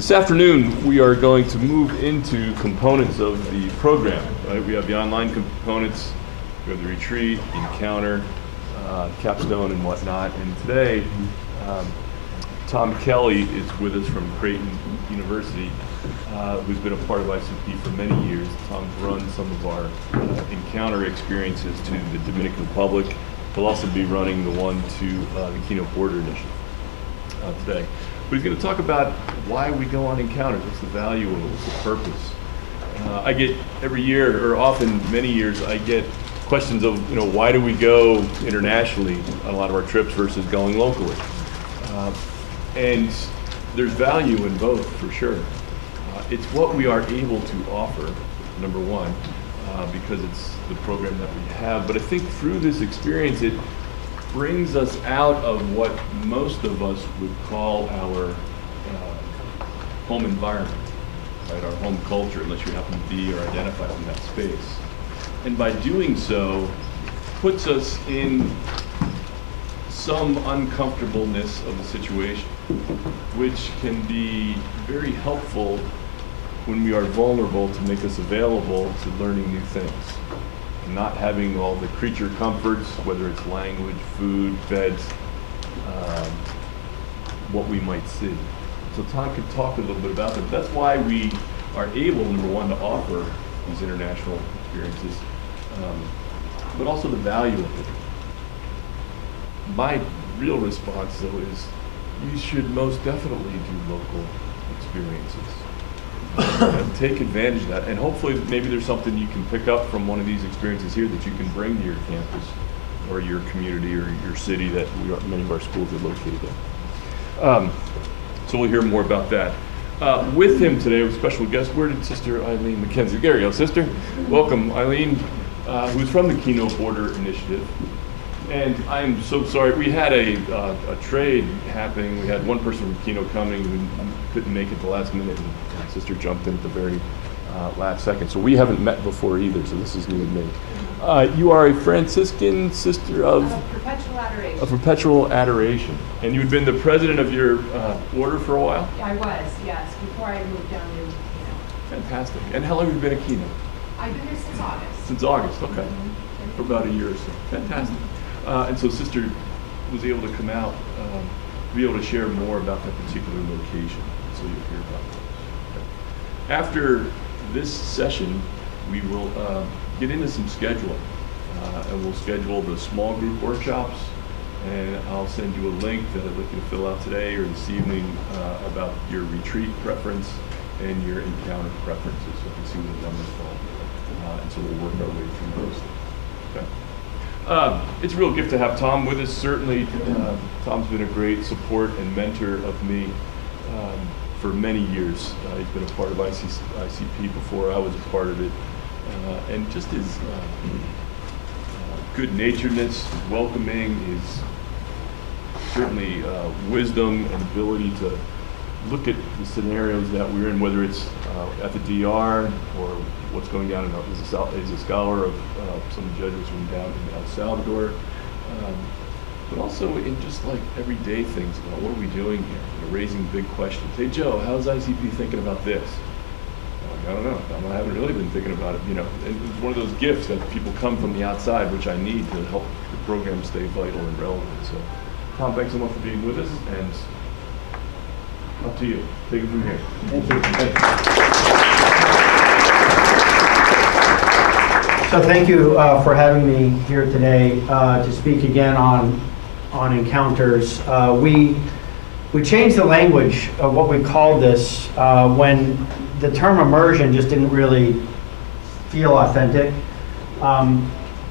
This afternoon, we are going to move into components of the program. Right? We have the online components, we have the retreat, encounter, capstone, and whatnot. And today, Tom Kelly is with us from Creighton University, who's been a part of ICP for many years. Tom's run some of our encounter experiences to the Dominican Republic. He'll also be running the one to the Keynote Border Initiative today. But he's going to talk about why we go on encounters, what's the value of it, what's the purpose. I get every year, or often many years, I get questions of, why do we go internationally on a lot of our trips versus going locally? And there's value in both, for sure. It's what we are able to offer, number one, because it's the program that we have. But I think through this experience, it brings us out of what most of us would call our home environment, right? Our home culture, unless you happen to be or identify in that space. And by doing so, puts us in some uncomfortableness of the situation, which can be very helpful when we are vulnerable to make us available to learning new things. Not having all the creature comforts, whether it's language, food, beds, what we might see. So Tom could talk a little bit about that. That's why we are able, number one, to offer these international experiences, but also the value of it. My real response, though, is you should most definitely do local experiences. And take advantage of that, and hopefully maybe there's something you can pick up from one of these experiences here that you can bring to your campus or your community or your city that many of our schools are located in. So we'll hear more about that. With him today, a special guest. Where did Sister Eileen McKenzie? There you go, Sister. Welcome, Eileen, who's from the Keynote Border Initiative. And I'm so sorry, we had a trade happening. We had one person from Keynote coming who couldn't make it the last minute, and Sister jumped in at the very last second. So we haven't met before either, so this is new to me. You are a Franciscan sister of Perpetual Adoration. Of Perpetual Adoration. And you had been the president of your order for a while? I was, yes, before I moved down to Keynote. Fantastic. And how long have you been at Keynote? I've been here since August. Since August, okay. Mm-hmm. For about a year or so. Fantastic. And so Sister was able to come out, be able to share more about that particular location. So you'll hear about that. Okay. After this session, we will get into some scheduling. And we'll schedule the small group workshops. And I'll send you a link that I'd like you to fill out today or this evening about your retreat preference and your encounter preferences, so you can see where the numbers fall. And so we'll work our way through those. Okay. It's a real gift to have Tom with us. Certainly, Tom's been a great support and mentor of me for many years. He's been a part of ICP before I was a part of it. And just his good-naturedness, welcoming, his certainly wisdom and ability to look at the scenarios that we're in, whether it's at the DR or what's going down in he's a scholar of some Jesuits from down in El Salvador, but also in just like everyday things about what are we doing here, raising big questions. Hey Joe, how's ICP thinking about this? I don't know. I haven't really been thinking about it. And it's one of those gifts that people come from the outside, which I need to help the program stay vital and relevant. So, Tom, thanks so much for being with us, and up to you. Take it from here. Thank you. So thank you for having me here today to speak again on encounters. We changed the language of what we called this when the term immersion just didn't really feel authentic.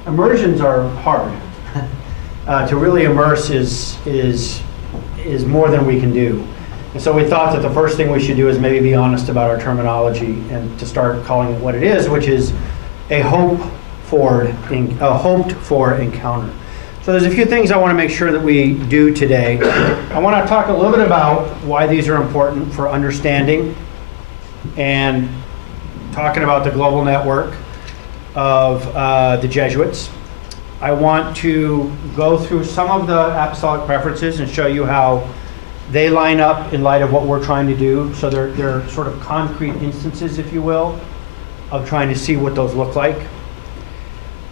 Immersions are hard. To really immerse is more than we can do. And so we thought that the first thing we should do is maybe be honest about our terminology and to start calling it what it is, which is a hoped for encounter. So there's a few things I want to make sure that we do today. I want to talk a little bit about why these are important for understanding and talking about the global network of the Jesuits. I want to go through some of the apostolic preferences and show you how They line up in light of what we're trying to do. So they're sort of concrete instances, if you will, of trying to see what those look like.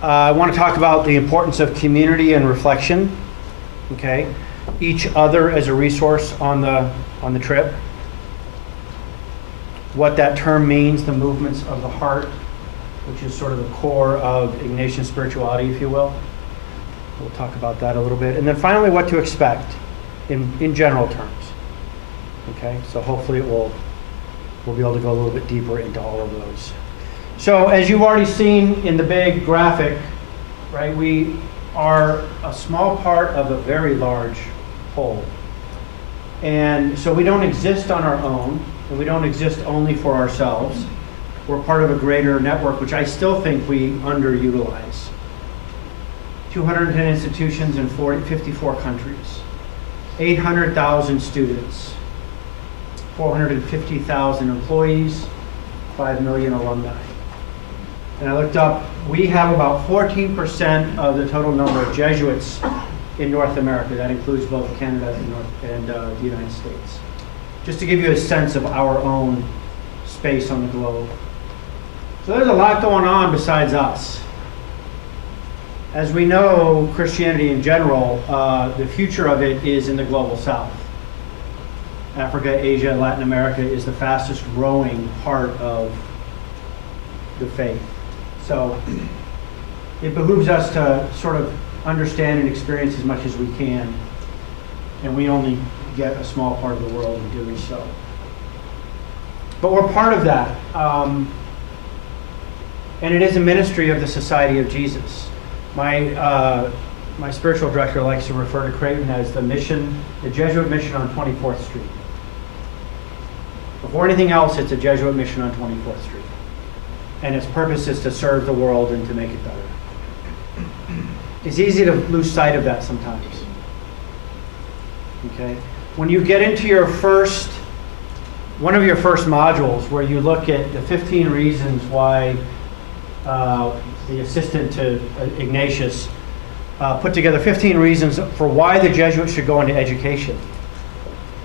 I want to talk about the importance of community and reflection. Okay, each other as a resource on the trip. What that term means, the movements of the heart, which is sort of the core of Ignatian spirituality, if you will. We'll talk about that a little bit. And then finally, what to expect in general terms. Okay, so hopefully we'll be able to go a little bit deeper into all of those. So as you've already seen in the big graphic, right, we are a small part of a very large whole. And so we don't exist on our own, and we don't exist only for ourselves. We're part of a greater network, which I still think we underutilize. 210 institutions in 54 countries, 800,000 students, 450,000 employees, 5 million alumni. And I looked up, we have about 14% of the total number of Jesuits in North America. That includes both Canada and the United States. Just to give you a sense of our own space on the globe. So there's a lot going on besides us. As we know, Christianity in general, the future of it is in the global south. Africa, Asia, and Latin America is the fastest growing part of the faith. So it behooves us to sort of understand and experience as much as we can. And we only get a small part of the world in doing so. But we're part of that. And it is a ministry of the Society of Jesus. My spiritual director likes to refer to Creighton as the Jesuit mission on 24th Street. Before anything else, it's a Jesuit mission on 24th Street. And its purpose is to serve the world and to make it better. It's easy to lose sight of that sometimes. Okay? When you get into one of your first modules where you look at the 15 reasons why the assistant to Ignatius put together 15 reasons for why the Jesuits should go into education.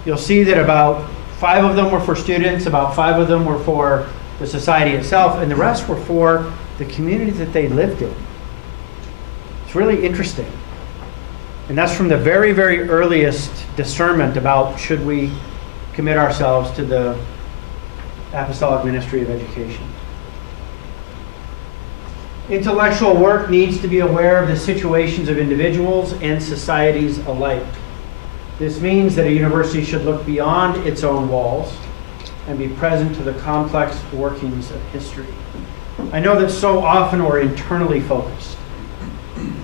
You'll see that about 5 of them were for students, about 5 of them were for the society itself, and the rest were for the community that they lived in. It's really interesting. And that's from the very, very earliest discernment about should we commit ourselves to the apostolic ministry of education. Intellectual work needs to be aware of the situations of individuals and societies alike. This means that a university should look beyond its own walls and be present to the complex workings of history. I know that so often we're internally focused.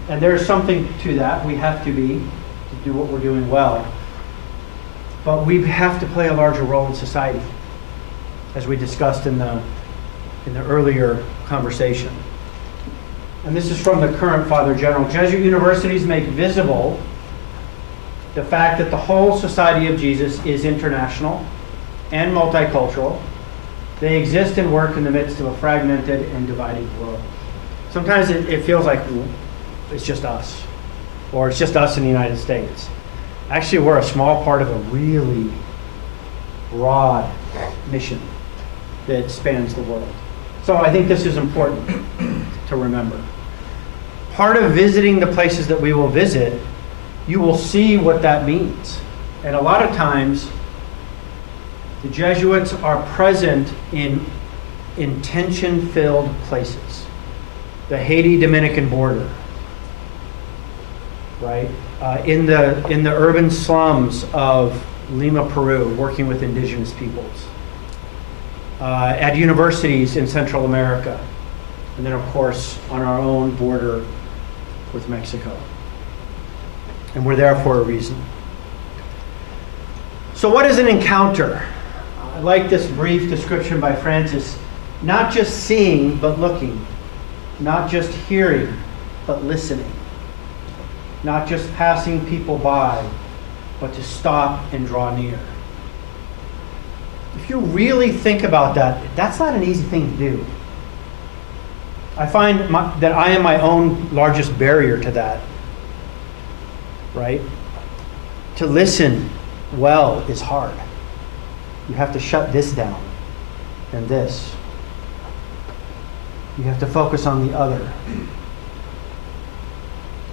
And there's something to that. We have to be to do what we're doing well. But we have to play a larger role in society, as we discussed in the earlier conversation. And this is from the current Father General. Jesuit universities make visible the fact that the whole Society of Jesus is international and multicultural. They exist and work in the midst of a fragmented and divided world. Sometimes it feels like it's just us, or it's just us in the United States. Actually, we're a small part of a really broad mission that spans the world. So I think this is important to remember. Part of visiting the places that we will visit, you will see what that means. And a lot of times, the Jesuits are present in tension-filled places. The Haiti-Dominican border, right? In the urban slums of Lima, Peru, working with indigenous peoples. At universities in Central America. And then, of course, on our own border with Mexico. And we're there for a reason. So what is an encounter? I like this brief description by Francis. Not just seeing, but looking. Not just hearing, but listening. Not just passing people by, but to stop and draw near. If you really think about that, that's not an easy thing to do. I find that I am my own largest barrier to that, right? To listen well is hard. You have to shut this down and this. You have to focus on the other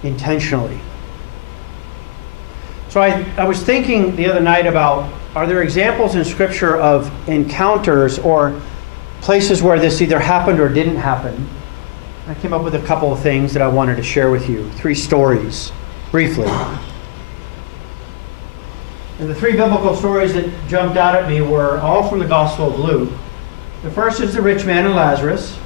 intentionally. So I was thinking the other night about, are there examples in Scripture of encounters or places where this either happened or didn't happen? I came up with a couple of things that I wanted to share with you. 3 stories, briefly. And the 3 biblical stories that jumped out at me were all from the Gospel of Luke. The first is the rich man and Lazarus.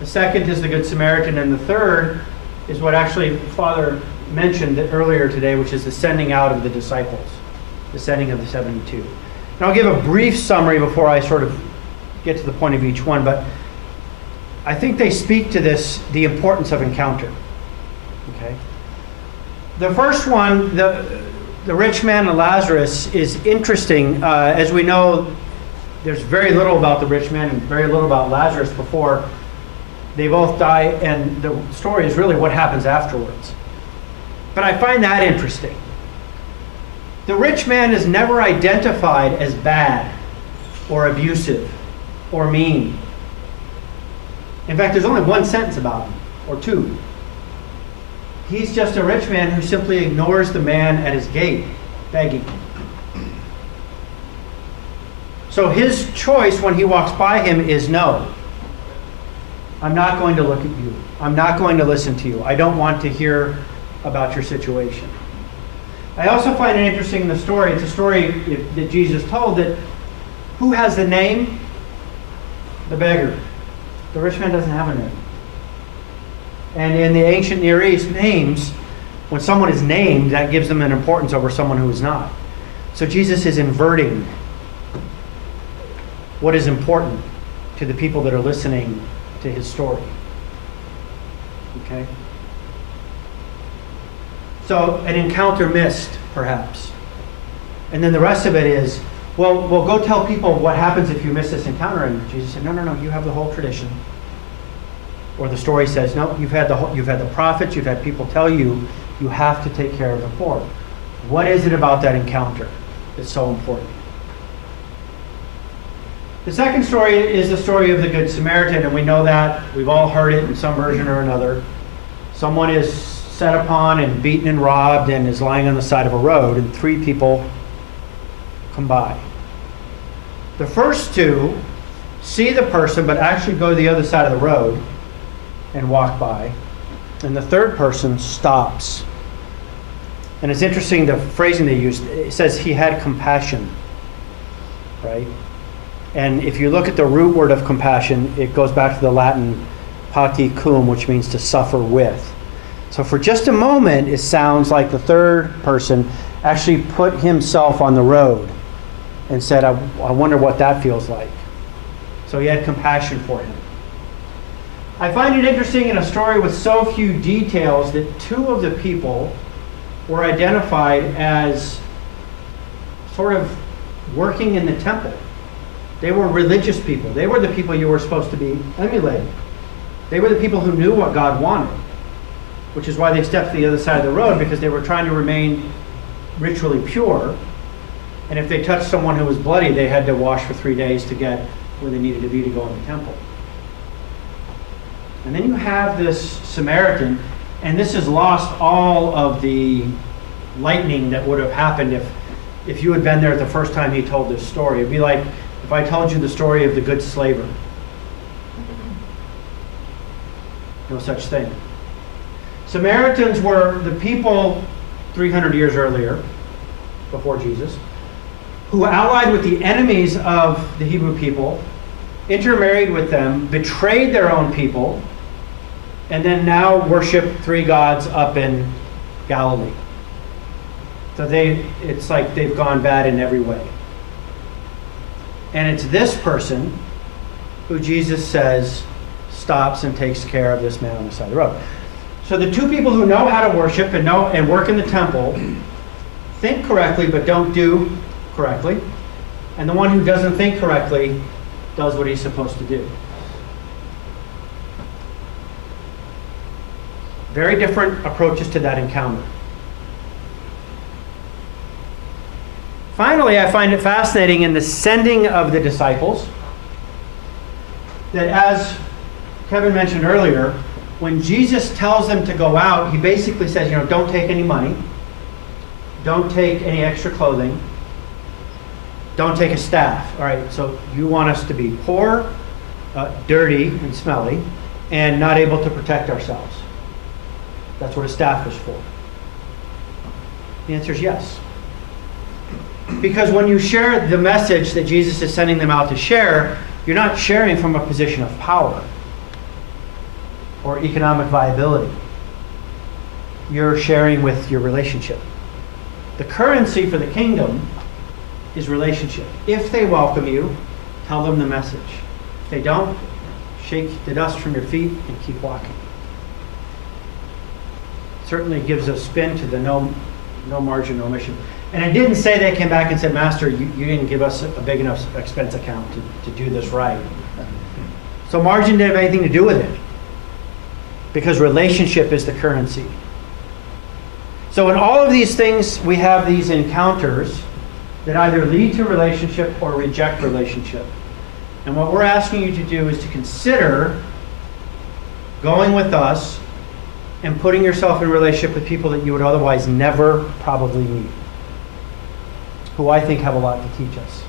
The second is the Good Samaritan. And the third is what actually Father mentioned earlier today, which is the sending out of the disciples, the sending of the 72. And I'll give a brief summary before I sort of get to the point of each one, but I think they speak to this, the importance of encounter. Okay? The first one, the rich man and Lazarus, is interesting. As we know, there's very little about the rich man and very little about Lazarus before they both die, and the story is really what happens afterwards. But I find that interesting. The rich man is never identified as bad or abusive or mean. In fact, there's only one sentence about him, or 2. He's just a rich man who simply ignores the man at his gate, begging. So his choice when he walks by him is no. I'm not going to look at you. I'm not going to listen to you. I don't want to hear about your situation. I also find it interesting in the story, it's a story that Jesus told, that who has the name? The beggar. The rich man doesn't have a name. And in the ancient Near East, names, when someone is named, that gives them an importance over someone who is not. So Jesus is inverting what is important to the people that are listening to his story. Okay? So an encounter missed, perhaps. And then the rest of it is, well, go tell people what happens if you miss this encounter. And Jesus said, no, you have the whole tradition. Or the story says, no, you've had the prophets, you've had people tell you, you have to take care of the poor. What is it about that encounter that's so important? The second story is the story of the Good Samaritan, and we know that. We've all heard it in some version or another. Someone is set upon and beaten and robbed and is lying on the side of a road, and 3 people come by. The first 2 see the person but actually go to the other side of the road and walk by. And the third person stops. And it's interesting, the phrasing they used, it says he had compassion, right? And if you look at the root word of compassion, it goes back to the Latin pati cum, which means to suffer with. So for just a moment, it sounds like the third person actually put himself on the road and said, I wonder what that feels like. So he had compassion for him. I find it interesting in a story with so few details that 2 of the people were identified as sort of working in the temple. They were religious people. They were the people you were supposed to be emulating. They were the people who knew what God wanted, which is why they stepped to the other side of the road, because they were trying to remain ritually pure. And if they touched someone who was bloody, they had to wash for 3 days to get where they needed to be to go in the temple. And then you have this Samaritan, and this has lost all of the lightning that would have happened if you had been there the first time he told this story. It'd be like if I told you the story of the good slaver. No such thing. Samaritans were the people 300 years earlier, before Jesus, who allied with the enemies of the Hebrew people, intermarried with them, betrayed their own people, and then now worship 3 gods up in Galilee. So it's like they've gone bad in every way. And it's this person who Jesus says stops and takes care of this man on the side of the road. So the 2 people who know how to worship and work in the temple think correctly but don't do correctly. And the one who doesn't think correctly does what he's supposed to do. Very different approaches to that encounter. Finally, I find it fascinating in the sending of the disciples that, as Kevin mentioned earlier, when Jesus tells them to go out, he basically says, don't take any money, don't take any extra clothing, don't take a staff. All right, so you want us to be poor, dirty and smelly, and not able to protect ourselves. That's what a staff is for. The answer is yes. Because when you share the message that Jesus is sending them out to share, you're not sharing from a position of power or economic viability. You're sharing with your relationship. The currency for the kingdom is relationship. If they welcome you, tell them the message. If they don't, shake the dust from your feet and keep walking. Certainly gives a spin to the no margin, no mission. And it didn't say they came back and said, Master, you didn't give us a big enough expense account to do this right. So margin didn't have anything to do with it, because relationship is the currency. So in all of these things, we have these encounters that either lead to relationship or reject relationship. And what we're asking you to do is to consider going with us and putting yourself in relationship with people that you would otherwise never probably meet, who I think have a lot to teach us.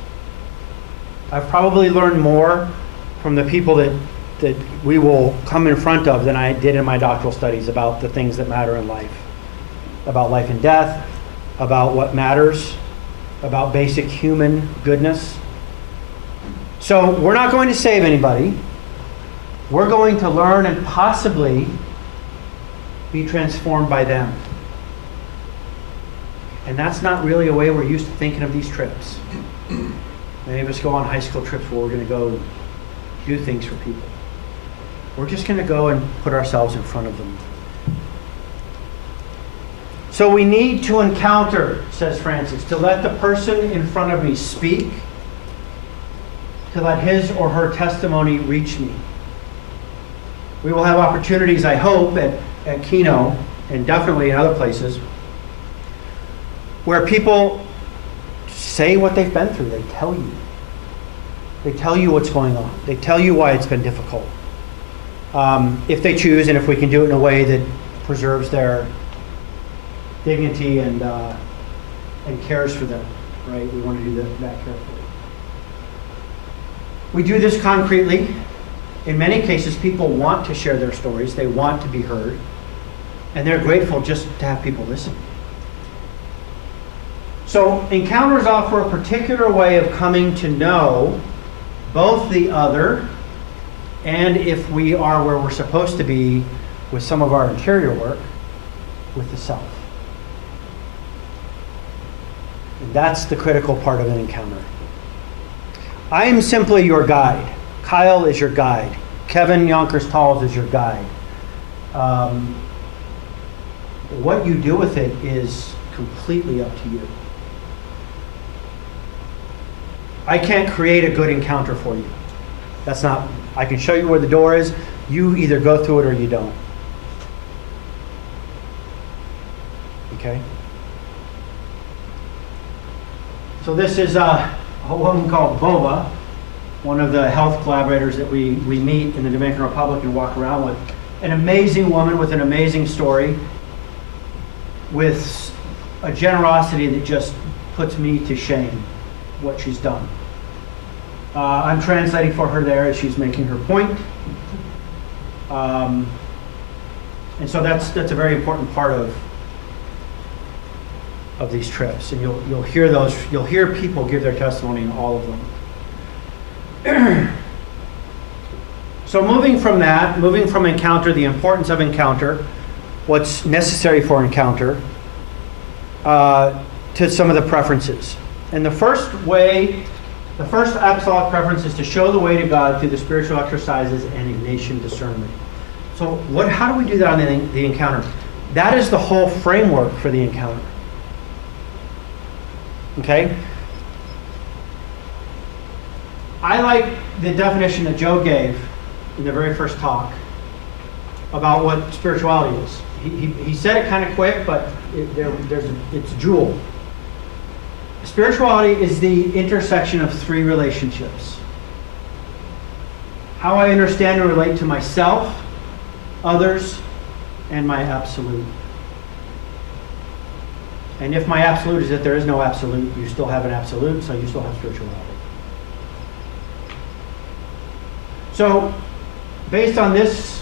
I've probably learned more from the people that we will come in front of than I did in my doctoral studies about the things that matter in life, about life and death, about what matters, about basic human goodness. So we're not going to save anybody. We're going to learn and possibly be transformed by them. And that's not really a way we're used to thinking of these trips. Many of us go on high school trips where we're going to go do things for people. We're just going to go and put ourselves in front of them. So we need to encounter, says Francis, to let the person in front of me speak, to let his or her testimony reach me. We will have opportunities, I hope, at Keno, and definitely in other places, where people say what they've been through. They tell you. They tell you what's going on. They tell you why it's been difficult. If they choose, and if we can do it in a way that preserves their dignity and cares for them, right? We want to do that carefully. We do this concretely. In many cases, people want to share their stories. They want to be heard. And they're grateful just to have people listen. So encounters offer a particular way of coming to know both the other and, if we are where we're supposed to be with some of our interior work, with the self. And that's the critical part of an encounter. I am simply your guide. Kyle is your guide. Kevin Yonkers-Talls is your guide. What you do with it is completely up to you. I can't create a good encounter for you. That's not, I can show you where the door is. You either go through it or you don't. Okay? So this is a woman called Bova, one of the health collaborators that we meet in the Dominican Republic and walk around with. An amazing woman with an amazing story, with a generosity that just puts me to shame, what she's done. I'm translating for her there as she's making her point. And so that's a very important part of these trips. And you'll hear people give their testimony in all of them. So moving from encounter, the importance of encounter, what's necessary for encounter, to some of the preferences. And the first apostolic preference is to show the way to God through the spiritual exercises and Ignatian discernment. So how do we do that on the encounter? That is the whole framework for the encounter. Okay? I like the definition that Joe gave in the very first talk about what spirituality is. He said it kind of quick, but it's jewel. Spirituality is the intersection of three relationships. How I understand and relate to myself, others, and my absolute. And if my absolute is that there is no absolute, you still have an absolute, so you still have spirituality. So, based on this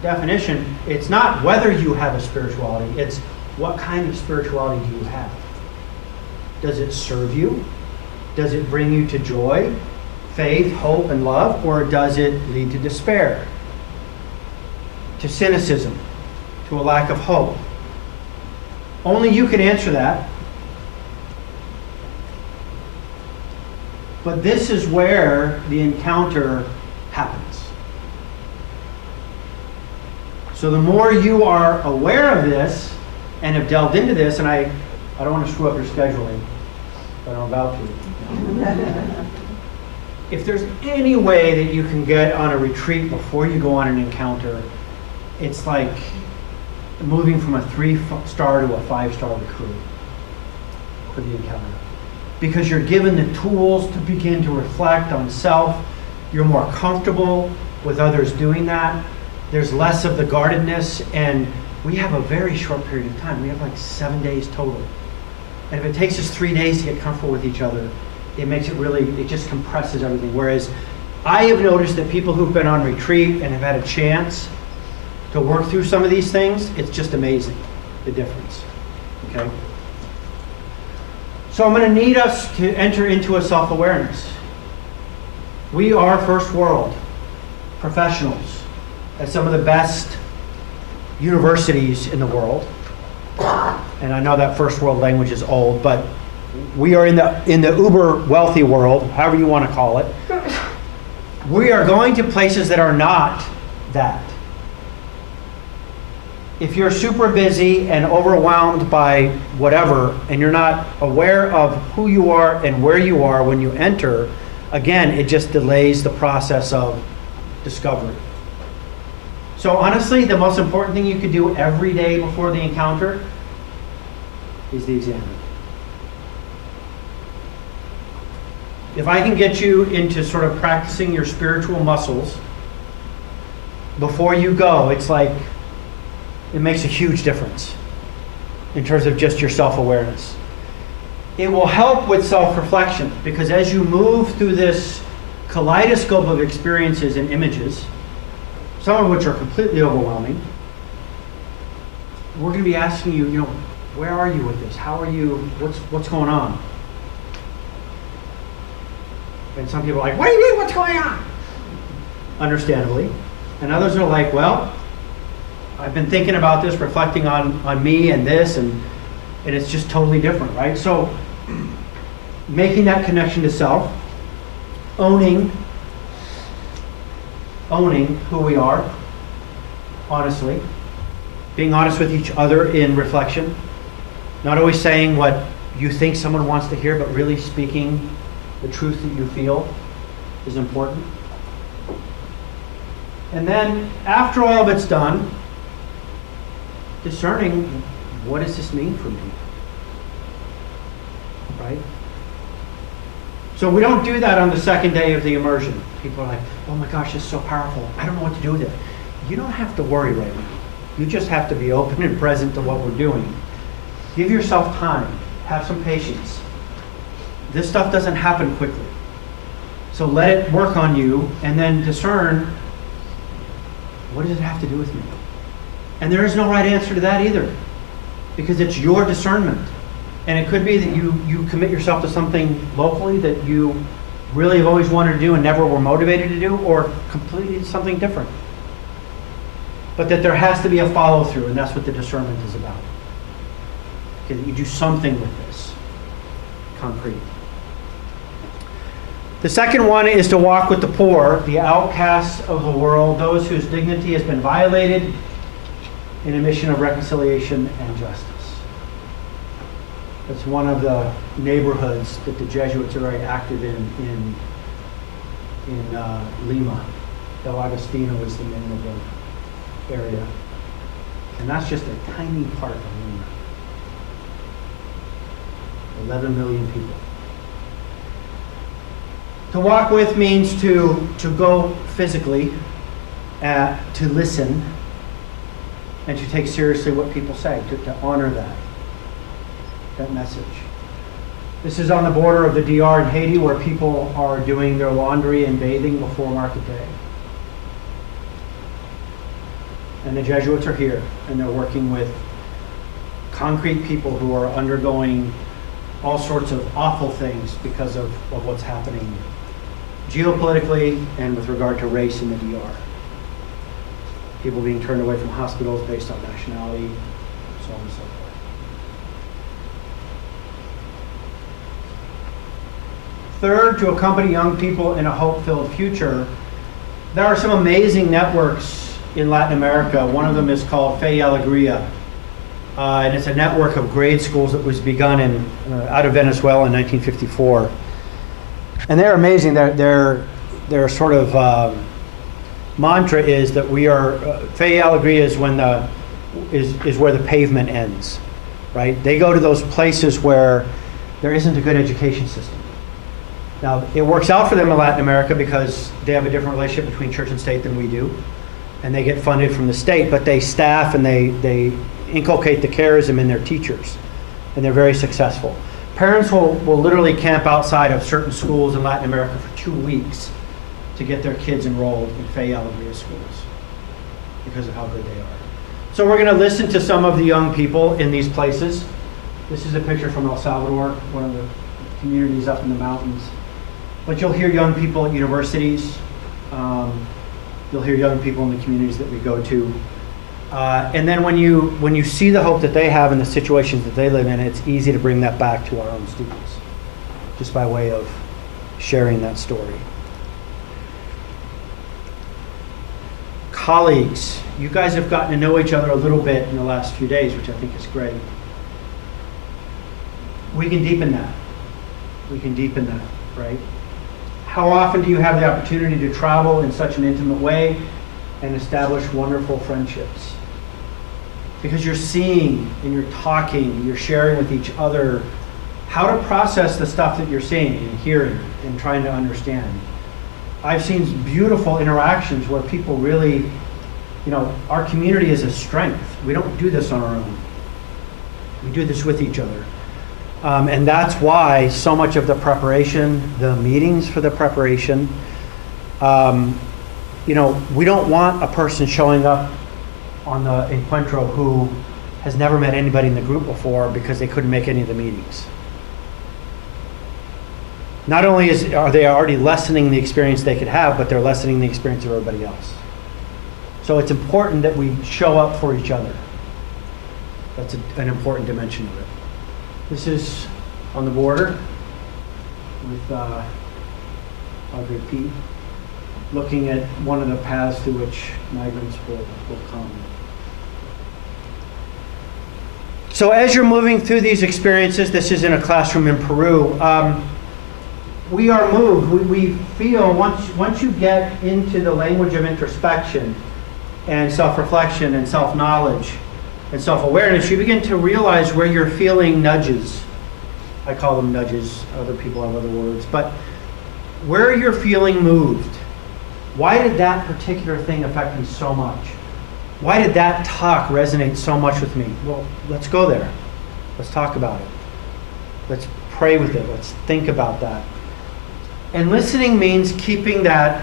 definition, it's not whether you have a spirituality, it's what kind of spirituality do you have? Does it serve you? Does it bring you to joy, faith, hope, and love? Or does it lead to despair, to cynicism, to a lack of hope? Only you can answer that. But this is where the encounter happens. So the more you are aware of this and have delved into this, and I don't want to screw up your scheduling, but I'm about to. If there's any way that you can get on a retreat before you go on an encounter, it's like moving from a 3-star to a 5-star recruit for the encounter. Because you're given the tools to begin to reflect on self. You're more comfortable with others doing that. There's less of the guardedness, and we have a very short period of time. We have like 7 days total. And if it takes us 3 days to get comfortable with each other, it makes it really, it just compresses everything. Whereas I have noticed that people who've been on retreat and have had a chance to work through some of these things, it's just amazing, the difference. Okay? So I'm going to need us to enter into a self-awareness. We are first world professionals at some of the best universities in the world. And I know that first world language is old, but we are in the uber wealthy world, however you want to call it. We are going to places that are not that. If you're super busy and overwhelmed by whatever, and you're not aware of who you are and where you are when you enter, again, it just delays the process of discovery. So honestly, the most important thing you could do every day before the encounter is the exam. If I can get you into sort of practicing your spiritual muscles before you go, it's like, it makes a huge difference in terms of just your self-awareness. It will help with self-reflection, because as you move through this kaleidoscope of experiences and images, some of which are completely overwhelming, we're going to be asking you, where are you with this? How are you? What's going on? And some people are like, what do you mean, what's going on? Understandably. And others are like, well, I've been thinking about this, reflecting on me and this, and it's just totally different, right? So making that connection to self, owning who we are, honestly, being honest with each other in reflection, not always saying what you think someone wants to hear, but really speaking the truth that you feel is important. And then after all of it's done, discerning, what does this mean for me? Right? So we don't do that on the second day of the immersion. People are like, oh my gosh, it's so powerful. I don't know what to do with it. You don't have to worry right now. You just have to be open and present to what we're doing. Give yourself time. Have some patience. This stuff doesn't happen quickly. So let it work on you, and then discern, what does it have to do with me? And there is no right answer to that either, because it's your discernment. And it could be that you commit yourself to something locally that you really have always wanted to do and never were motivated to do, or completely something different. But that there has to be a follow-through, and that's what the discernment is about. Okay, that you do something with this, concrete. The second one is to walk with the poor, the outcasts of the world, those whose dignity has been violated, in a mission of reconciliation and justice. It's one of the neighborhoods that the Jesuits are very active in Lima. El Agostino is the name of the area. And that's just a tiny part of Lima. 11 million people. To walk with means to go physically, to listen, and to take seriously what people say, to honor that message. This is on the border of the DR in Haiti, where people are doing their laundry and bathing before market day. And the Jesuits are here, and they're working with concrete people who are undergoing all sorts of awful things because of what's happening geopolitically and with regard to race in the DR. People being turned away from hospitals based on nationality, so on and so forth. Third, to accompany young people in a hope-filled future, there are some amazing networks in Latin America. One of them is called Fe y Alegría, and it's a network of grade schools that was begun out of Venezuela in 1954. And they're amazing. Their sort of mantra is that we are Fe y Alegría is where the pavement ends, right? They go to those places where there isn't a good education system. Now, it works out for them in Latin America because they have a different relationship between church and state than we do, and they get funded from the state, but they staff and they inculcate the charism in their teachers, and they're very successful. Parents will literally camp outside of certain schools in Latin America for 2 weeks to get their kids enrolled in Fe y Alegría schools because of how good they are. So we're going to listen to some of the young people in these places. This is a picture from El Salvador, one of the communities up in the mountains. But you'll hear young people at universities. You'll hear young people in the communities that we go to. And then when you see the hope that they have in the situations that they live in, it's easy to bring that back to our own students, just by way of sharing that story. Colleagues, you guys have gotten to know each other a little bit in the last few days, which I think is great. We can deepen that. We can deepen that, right? How often do you have the opportunity to travel in such an intimate way and establish wonderful friendships? Because you're seeing and you're talking, you're sharing with each other how to process the stuff that you're seeing and hearing and trying to understand. I've seen beautiful interactions where people really, our community is a strength. We don't do this on our own. We do this with each other. And that's why so much of the preparation, the meetings for the preparation, we don't want a person showing up on the encuentro who has never met anybody in the group before because they couldn't make any of the meetings. Not only are they already lessening the experience they could have, but they're lessening the experience of everybody else. So it's important that we show up for each other. That's an important dimension of it. This is on the border with Padre Pete, looking at one of the paths through which migrants will come. So as you're moving through these experiences, this is in a classroom in Peru, we are moved. We feel once you get into the language of introspection and self-reflection and self-knowledge and self-awareness, you begin to realize where you're feeling nudges. I call them nudges. Other people have other words. But where you're feeling moved. Why did that particular thing affect me so much? Why did that talk resonate so much with me? Well, let's go there. Let's talk about it. Let's pray with it. Let's think about that. And listening means keeping that,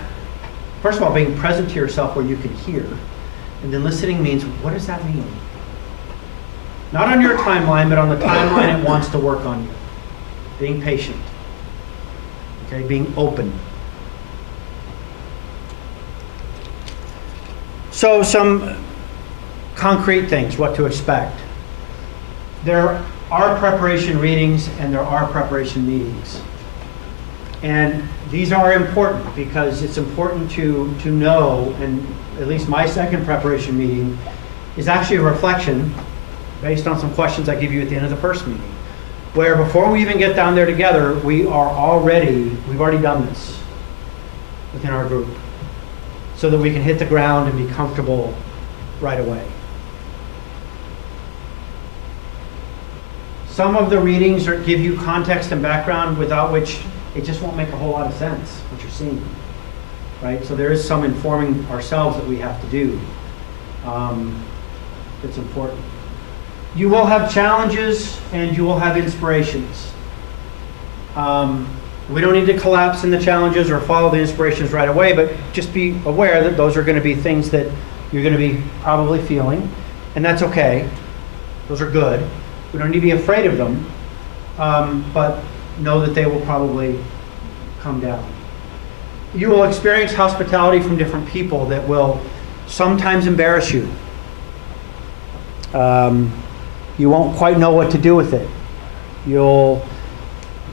first of all, being present to yourself where you can hear. And then listening means, what does that mean? Not on your timeline, but on the timeline it wants to work on you. Being patient. Okay, being open. So some concrete things, what to expect. There are preparation readings and there are preparation meetings. And these are important because it's important to know, and at least my second preparation meeting is actually a reflection based on some questions I give you at the end of the first meeting, where before we even get down there together, we've already done this within our group so that we can hit the ground and be comfortable right away. Some of the readings give you context and background without which it just won't make a whole lot of sense what you're seeing, right? So there is some informing ourselves that we have to do. It's important. You will have challenges and you will have inspirations. We don't need to collapse in the challenges or follow the inspirations right away, but just be aware that those are going to be things that you're going to be probably feeling, and that's okay. Those are good. We don't need to be afraid of them, but know that they will probably come down. You will experience hospitality from different people that will sometimes embarrass you. You won't quite know what to do with it. You'll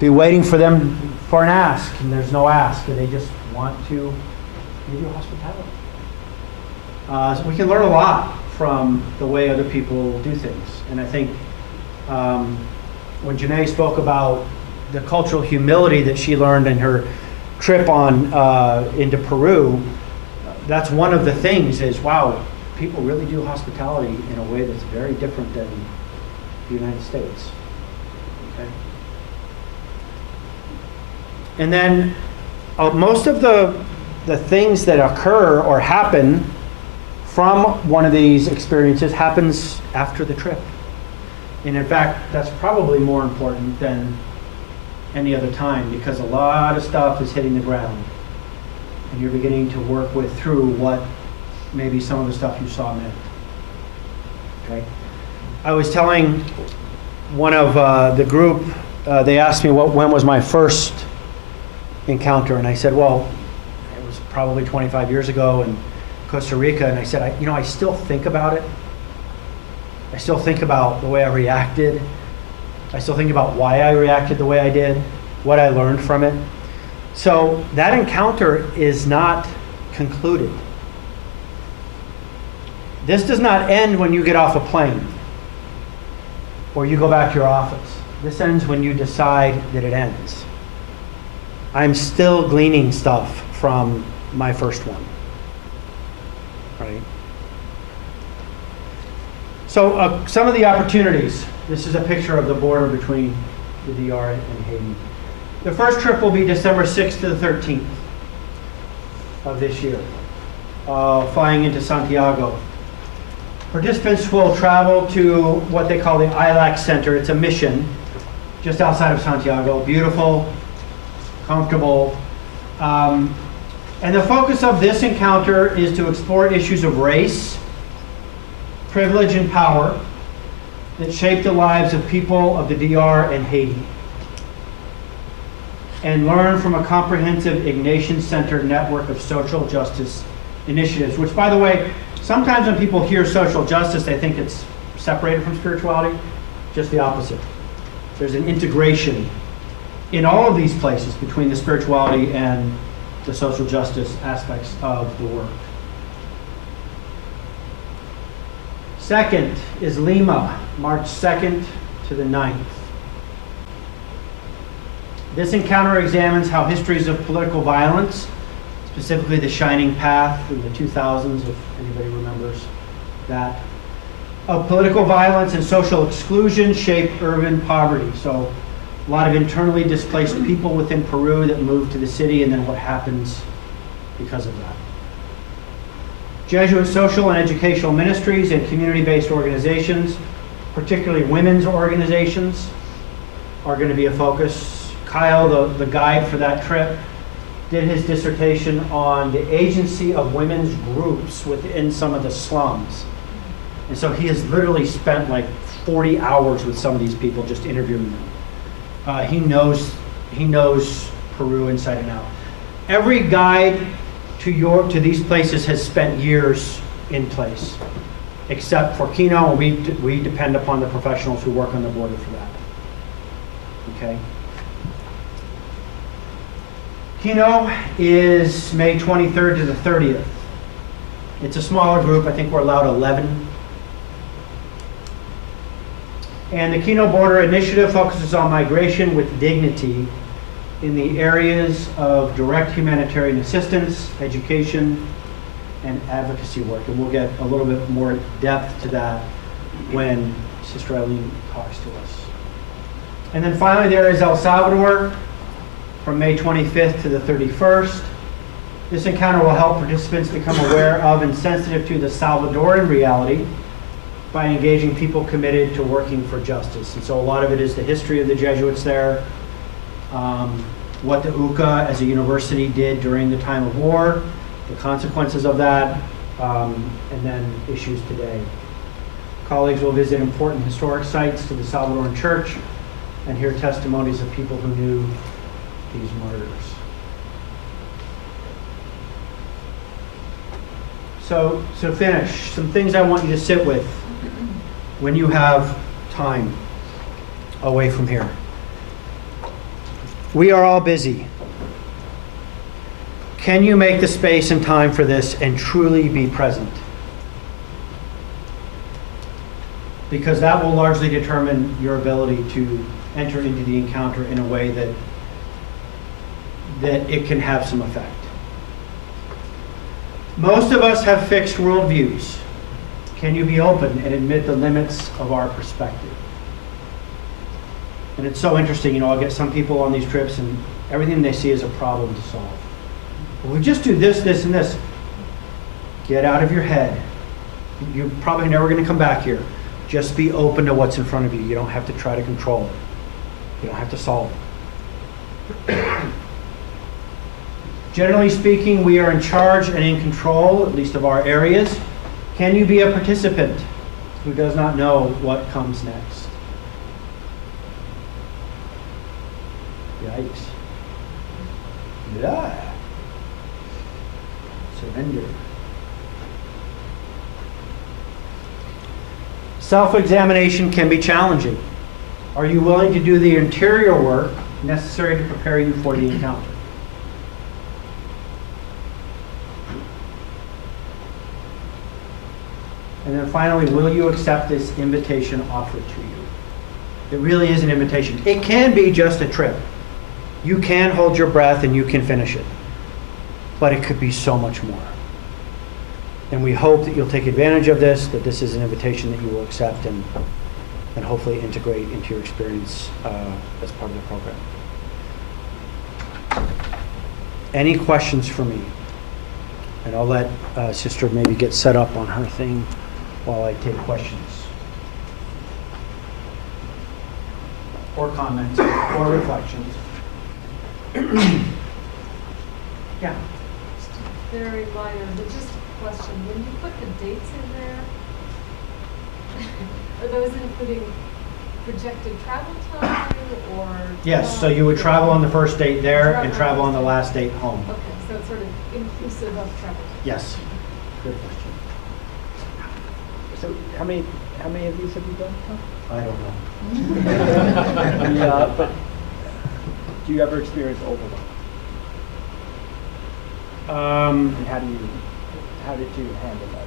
be waiting for them for an ask, and there's no ask, and they just want to give you hospitality. So we can learn a lot from the way other people do things. And I think when Janae spoke about the cultural humility that she learned in her trip into Peru, that's one of the things is, wow, people really do hospitality in a way that's very different than the United States. Okay? And then most of the things that occur or happen from one of these experiences happens after the trip. And in fact, that's probably more important than any other time, because a lot of stuff is hitting the ground. And you're beginning to work through what maybe some of the stuff you saw meant. Okay? I was telling one of the group, they asked me when was my first encounter, and I said, well, it was probably 25 years ago in Costa Rica, and I said, I still think about it. I still think about the way I reacted. I still think about why I reacted the way I did, what I learned from it. So that encounter is not concluded. This does not end when you get off a plane or you go back to your office. This ends when you decide that it ends. I'm still gleaning stuff from my first one. Right? So some of the opportunities. This is a picture of the border between the DR and Haiti. The first trip will be December 6th to the 13th of this year, flying into Santiago. Participants will travel to what they call the ILAC Center. It's a mission just outside of Santiago. Beautiful, comfortable. And the focus of this encounter is to explore issues of race, privilege, and power that shape the lives of people of the DR and Haiti, and learn from a comprehensive Ignatian-centered network of social justice initiatives, which, by the way, sometimes when people hear social justice, they think it's separated from spirituality. Just the opposite. There's an integration in all of these places between the spirituality and the social justice aspects of the work. Second is Lima, March 2nd to the 9th. This encounter examines how histories of political violence, specifically the Shining Path in the 2000s, if anybody remembers that, of political violence and social exclusion shape urban poverty. So a lot of internally displaced people within Peru that move to the city, and then what happens because of that. Jesuit social and educational ministries and community-based organizations, particularly women's organizations, are going to be a focus. Kyle, the guide for that trip, did his dissertation on the agency of women's groups within some of the slums. And so he has literally spent like 40 hours with some of these people just interviewing them. He knows Peru inside and out. Every guide to these places has spent years in place, except for Kino, and we depend upon the professionals who work on the border for that. Okay. Kino is May 23rd to the 30th. It's a smaller group. I think we're allowed 11. And the Kino Border Initiative focuses on migration with dignity in the areas of direct humanitarian assistance, education, and advocacy work. And we'll get a little bit more depth to that when Sister Eileen talks to us. And then finally, there is El Salvador from May 25th to the 31st. This encounter will help participants become aware of and sensitive to the Salvadoran reality by engaging people committed to working for justice. And so a lot of it is the history of the Jesuits there, what the UCA as a university did during the time of war, the consequences of that, and then issues today. Colleagues will visit important historic sites to the Salvadoran Church and hear testimonies of people who knew these martyrs. So to finish, some things I want you to sit with when you have time away from here. We are all busy. Can you make the space and time for this and truly be present? Because that will largely determine your ability to enter into the encounter in a way that it can have some effect. Most of us have fixed worldviews. Can you be open and admit the limits of our perspective? And it's so interesting, you know, I'll get some people on these trips and everything they see is a problem to solve. Well, we just do this, this, and this. Get out of your head. You're probably never going to come back here. Just be open to what's in front of you. You don't have to try to control it. You don't have to solve it. Generally speaking, we are in charge and in control, at least of our areas. Can you be a participant who does not know what comes next? Yikes. Yeah. Surrender. Self-examination can be challenging. Are you willing to do the interior work necessary to prepare you for the encounter? And then finally, will you accept this invitation offered to you? It really is an invitation. It can be just a trip. You can hold your breath and you can finish it. But it could be so much more. And we hope that you'll take advantage of this, that this is an invitation that you will accept and hopefully integrate into your experience as part of the program. Any questions for me? And I'll let Sister maybe get set up on her thing while I take questions. Or comments, or reflections. Yeah. Very minor, but just a question. When you put the dates in there, are those including projected travel time or? Yes, so you would travel on the first date there and travel on the last date home. Okay, so it's sort of inclusive of travel time. Yes. Good question. So how many of these have you done, Tom? I don't know. Yeah, but do you ever experience overwhelm? And how did you handle that?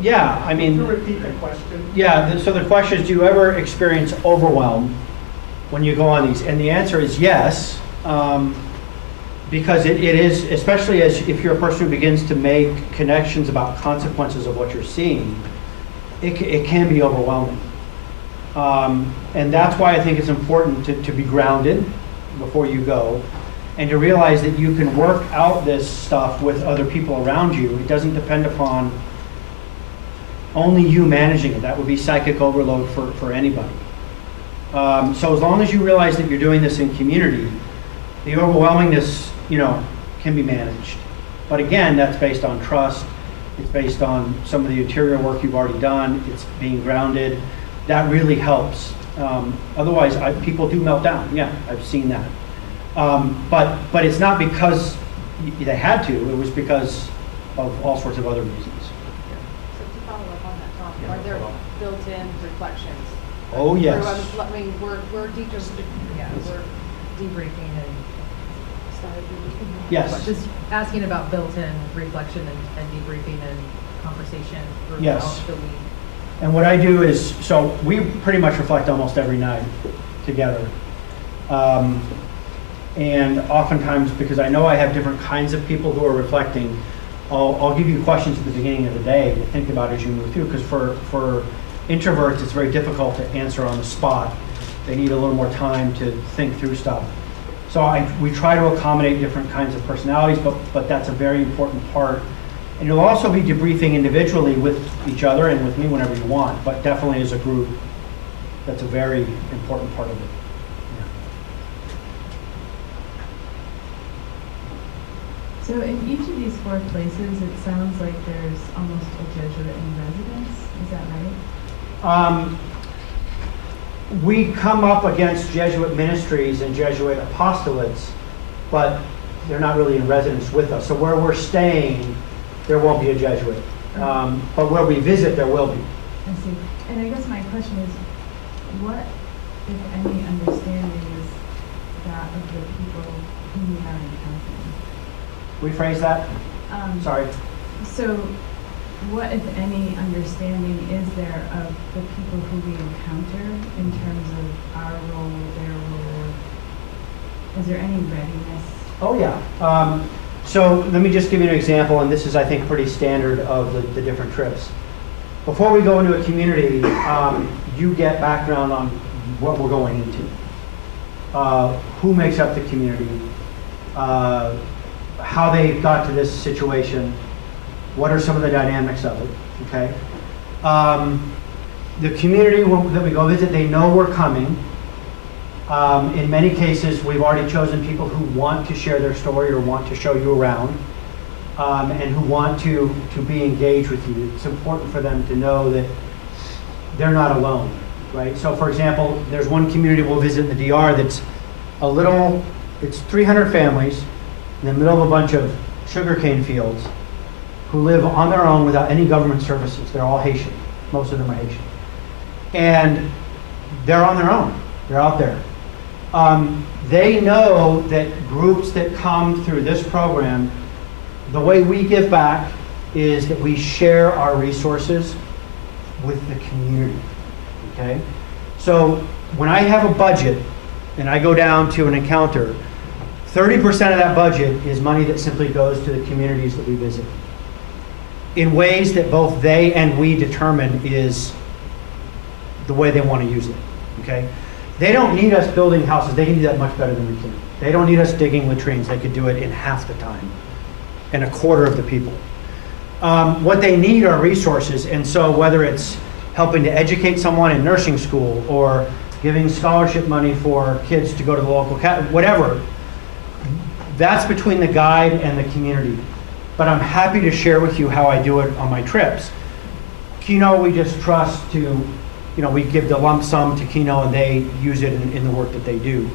Yeah, I mean. Can you repeat the question? Yeah, so the question is, do you ever experience overwhelm when you go on these? And the answer is yes, because it is, especially if you're a person who begins to make connections about consequences of what you're seeing, it can be overwhelming. And that's why I think it's important to be grounded before you go and to realize that you can work out this stuff with other people around you. It doesn't depend upon only you managing it. That would be psychic overload for anybody. So as long as you realize that you're doing this in community, the overwhelmingness, can be managed. But again, that's based on trust. It's based on some of the interior work you've already done. It's being grounded. That really helps. Otherwise, people do melt down. Yeah, I've seen that. But it's not because they had to. It was because of all sorts of other reasons. So to follow up on that topic, are there built-in reflections? Oh, yes. I mean, we're we're debriefing and Yes. Just asking about built-in reflection and debriefing and conversation throughout Yes. the week. And what I do is, so we pretty much reflect almost every night together. And oftentimes, because I know I have different kinds of people who are reflecting, I'll give you questions at the beginning of the day to think about as you move through, because for introverts, it's very difficult to answer on the spot. they need a little more time to think through stuff. So we try to accommodate different kinds of personalities, but that's a very important part. And you'll also be debriefing individually with each other and with me whenever you want, but definitely as a group, that's a very important part of it. So in each of these 4 places, it sounds like there's almost a Jesuit in residence. Is that right? We come up against Jesuit ministries and Jesuit apostolates, but they're not really in residence with us. So where we're staying, there won't be a Jesuit. But where we visit, there will be. I see. And I guess my question is, what, if any, understanding is that of the people whom we are encountering? Rephrase that? Sorry. So what, if any, understanding is there of the people who we encounter in terms of our role, their role? Is there any readiness? Oh, yeah. So let me just give you an example, and this is, I think, pretty standard of the different trips. Before we go into a community, you get background on what we're going into. Who makes up the community, how they got to this situation, what are some of the dynamics of it, okay? The community that we go visit, they know we're coming. In many cases, we've already chosen people who want to share their story or want to show you around, and who want to be engaged with you. It's important for them to know that they're not alone, right? So for example, there's one community we'll visit in the DR that's it's 300 families in the middle of a bunch of sugarcane fields who live on their own without any government services. They're all Haitian. Most of them are Haitian. And they're on their own. They're out there. They know that groups that come through this program, the way we give back is that we share our resources with the community, okay? So when I have a budget and I go down to an encounter, 30% of that budget is money that simply goes to the communities that we visit in ways that both they and we determine is the way they want to use it, okay? They don't need us building houses. They can do that much better than we can. They don't need us digging latrines. They could do it in half the time and a quarter of the people. What they need are resources, and so whether it's helping to educate someone in nursing school or giving scholarship money for kids to go to the local, whatever, that's between the guide and the community. But I'm happy to share with you how I do it on my trips. Kino, we just trust to, we give the lump sum to Kino and they use it in the work that they do.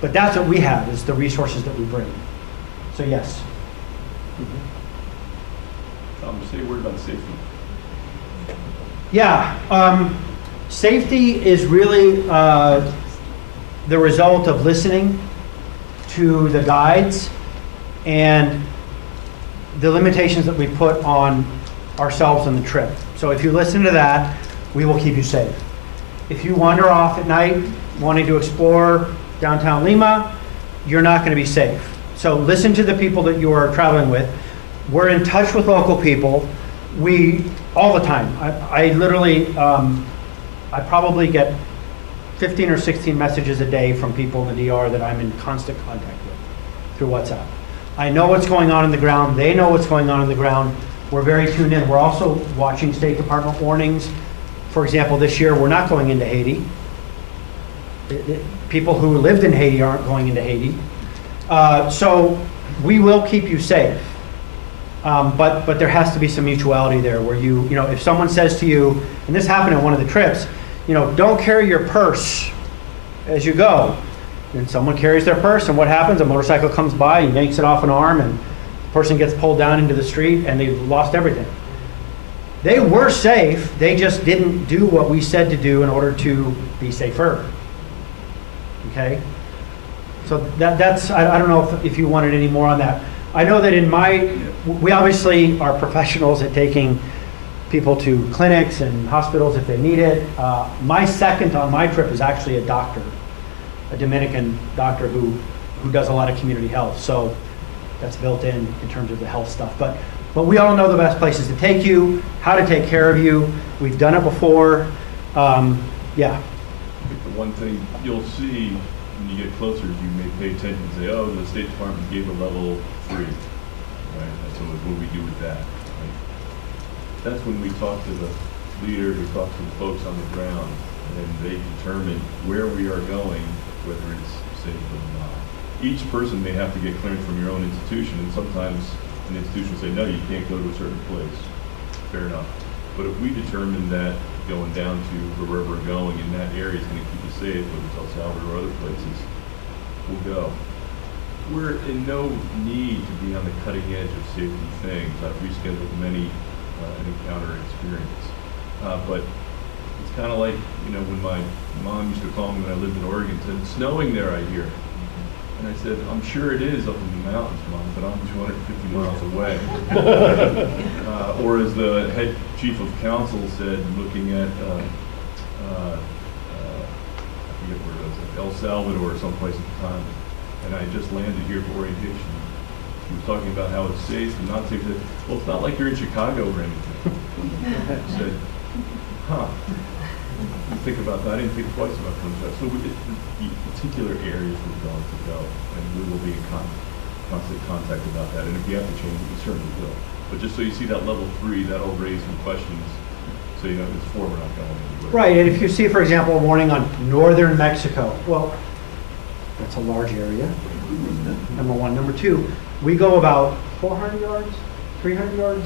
But that's what we have, is the resources that we bring. So yes. Say a word about safety. Yeah, safety is really the result of listening to the guides and the limitations that we put on ourselves on the trip. So if you listen to that, we will keep you safe. If you wander off at night wanting to explore downtown Lima, you're not going to be safe. So listen to the people that you are traveling with. We're in touch with local people. All the time. I literally, I probably get 15 or 16 messages a day from people in the DR that I'm in constant contact with through WhatsApp. I know what's going on in the ground. They know what's going on in the ground. We're very tuned in. We're also watching State Department warnings. For example, this year we're not going into Haiti. People who lived in Haiti aren't going into Haiti. So we will keep you safe. But there has to be some mutuality there where if someone says to you, and this happened on one of the trips, don't carry your purse as you go. And someone carries their purse, and what happens? A motorcycle comes by and yanks it off an arm, and the person gets pulled down into the street, and they've lost everything. They were safe, they just didn't do what we said to do in order to be safer. Okay? So that's, I don't know if you wanted any more on that. I know that we obviously are professionals at taking people to clinics and hospitals if they need it. My second on my trip is actually a doctor, a Dominican doctor who does a lot of community health. So that's built in terms of the health stuff. But we all know the best places to take you, how to take care of you. We've done it before. Yeah. think the one thing you'll see when you get closer is you may pay attention and say, oh, the State Department gave a level 3, right? And so what do we do with that? Right? That's when we talk to the leader, who talks to the folks on the ground, and they determine where we are going, whether it's safe or not. Each person may have to get clearance from your own institution, and sometimes an institution will say, no, you can't go to a certain place. Fair enough. But if we determine that going down to wherever we're going in that area is going to keep you safe, whether it's El Salvador or other places, we'll go. We're in no need to be on the cutting edge of safety things. I've rescheduled many an encounter experience. But it's kind of like, you know, when my mom used to call me when I lived in Oregon, said, it's snowing there, I hear. And I said, I'm sure it is up in the mountains, Mom, but I'm 250 miles away. Or as the head chief of council said, looking at, I forget where it was, like El Salvador or someplace at the time, and I just landed here for orientation. He was talking about how it's safe and not safe. He said, well, it's not like you're in Chicago or anything. I said, huh. Think about that. I didn't think twice about that. So the particular areas we're going to go, and we will be in constant contact about that. And if you have to change it, we certainly will. But just so you see that level 3, that'll raise some questions. So you know, it's 4, we're not going anywhere. Right, and if you see, for example, a warning on northern Mexico, well, that's a large area, number one. Number two, we go about 400 yards, 300 yards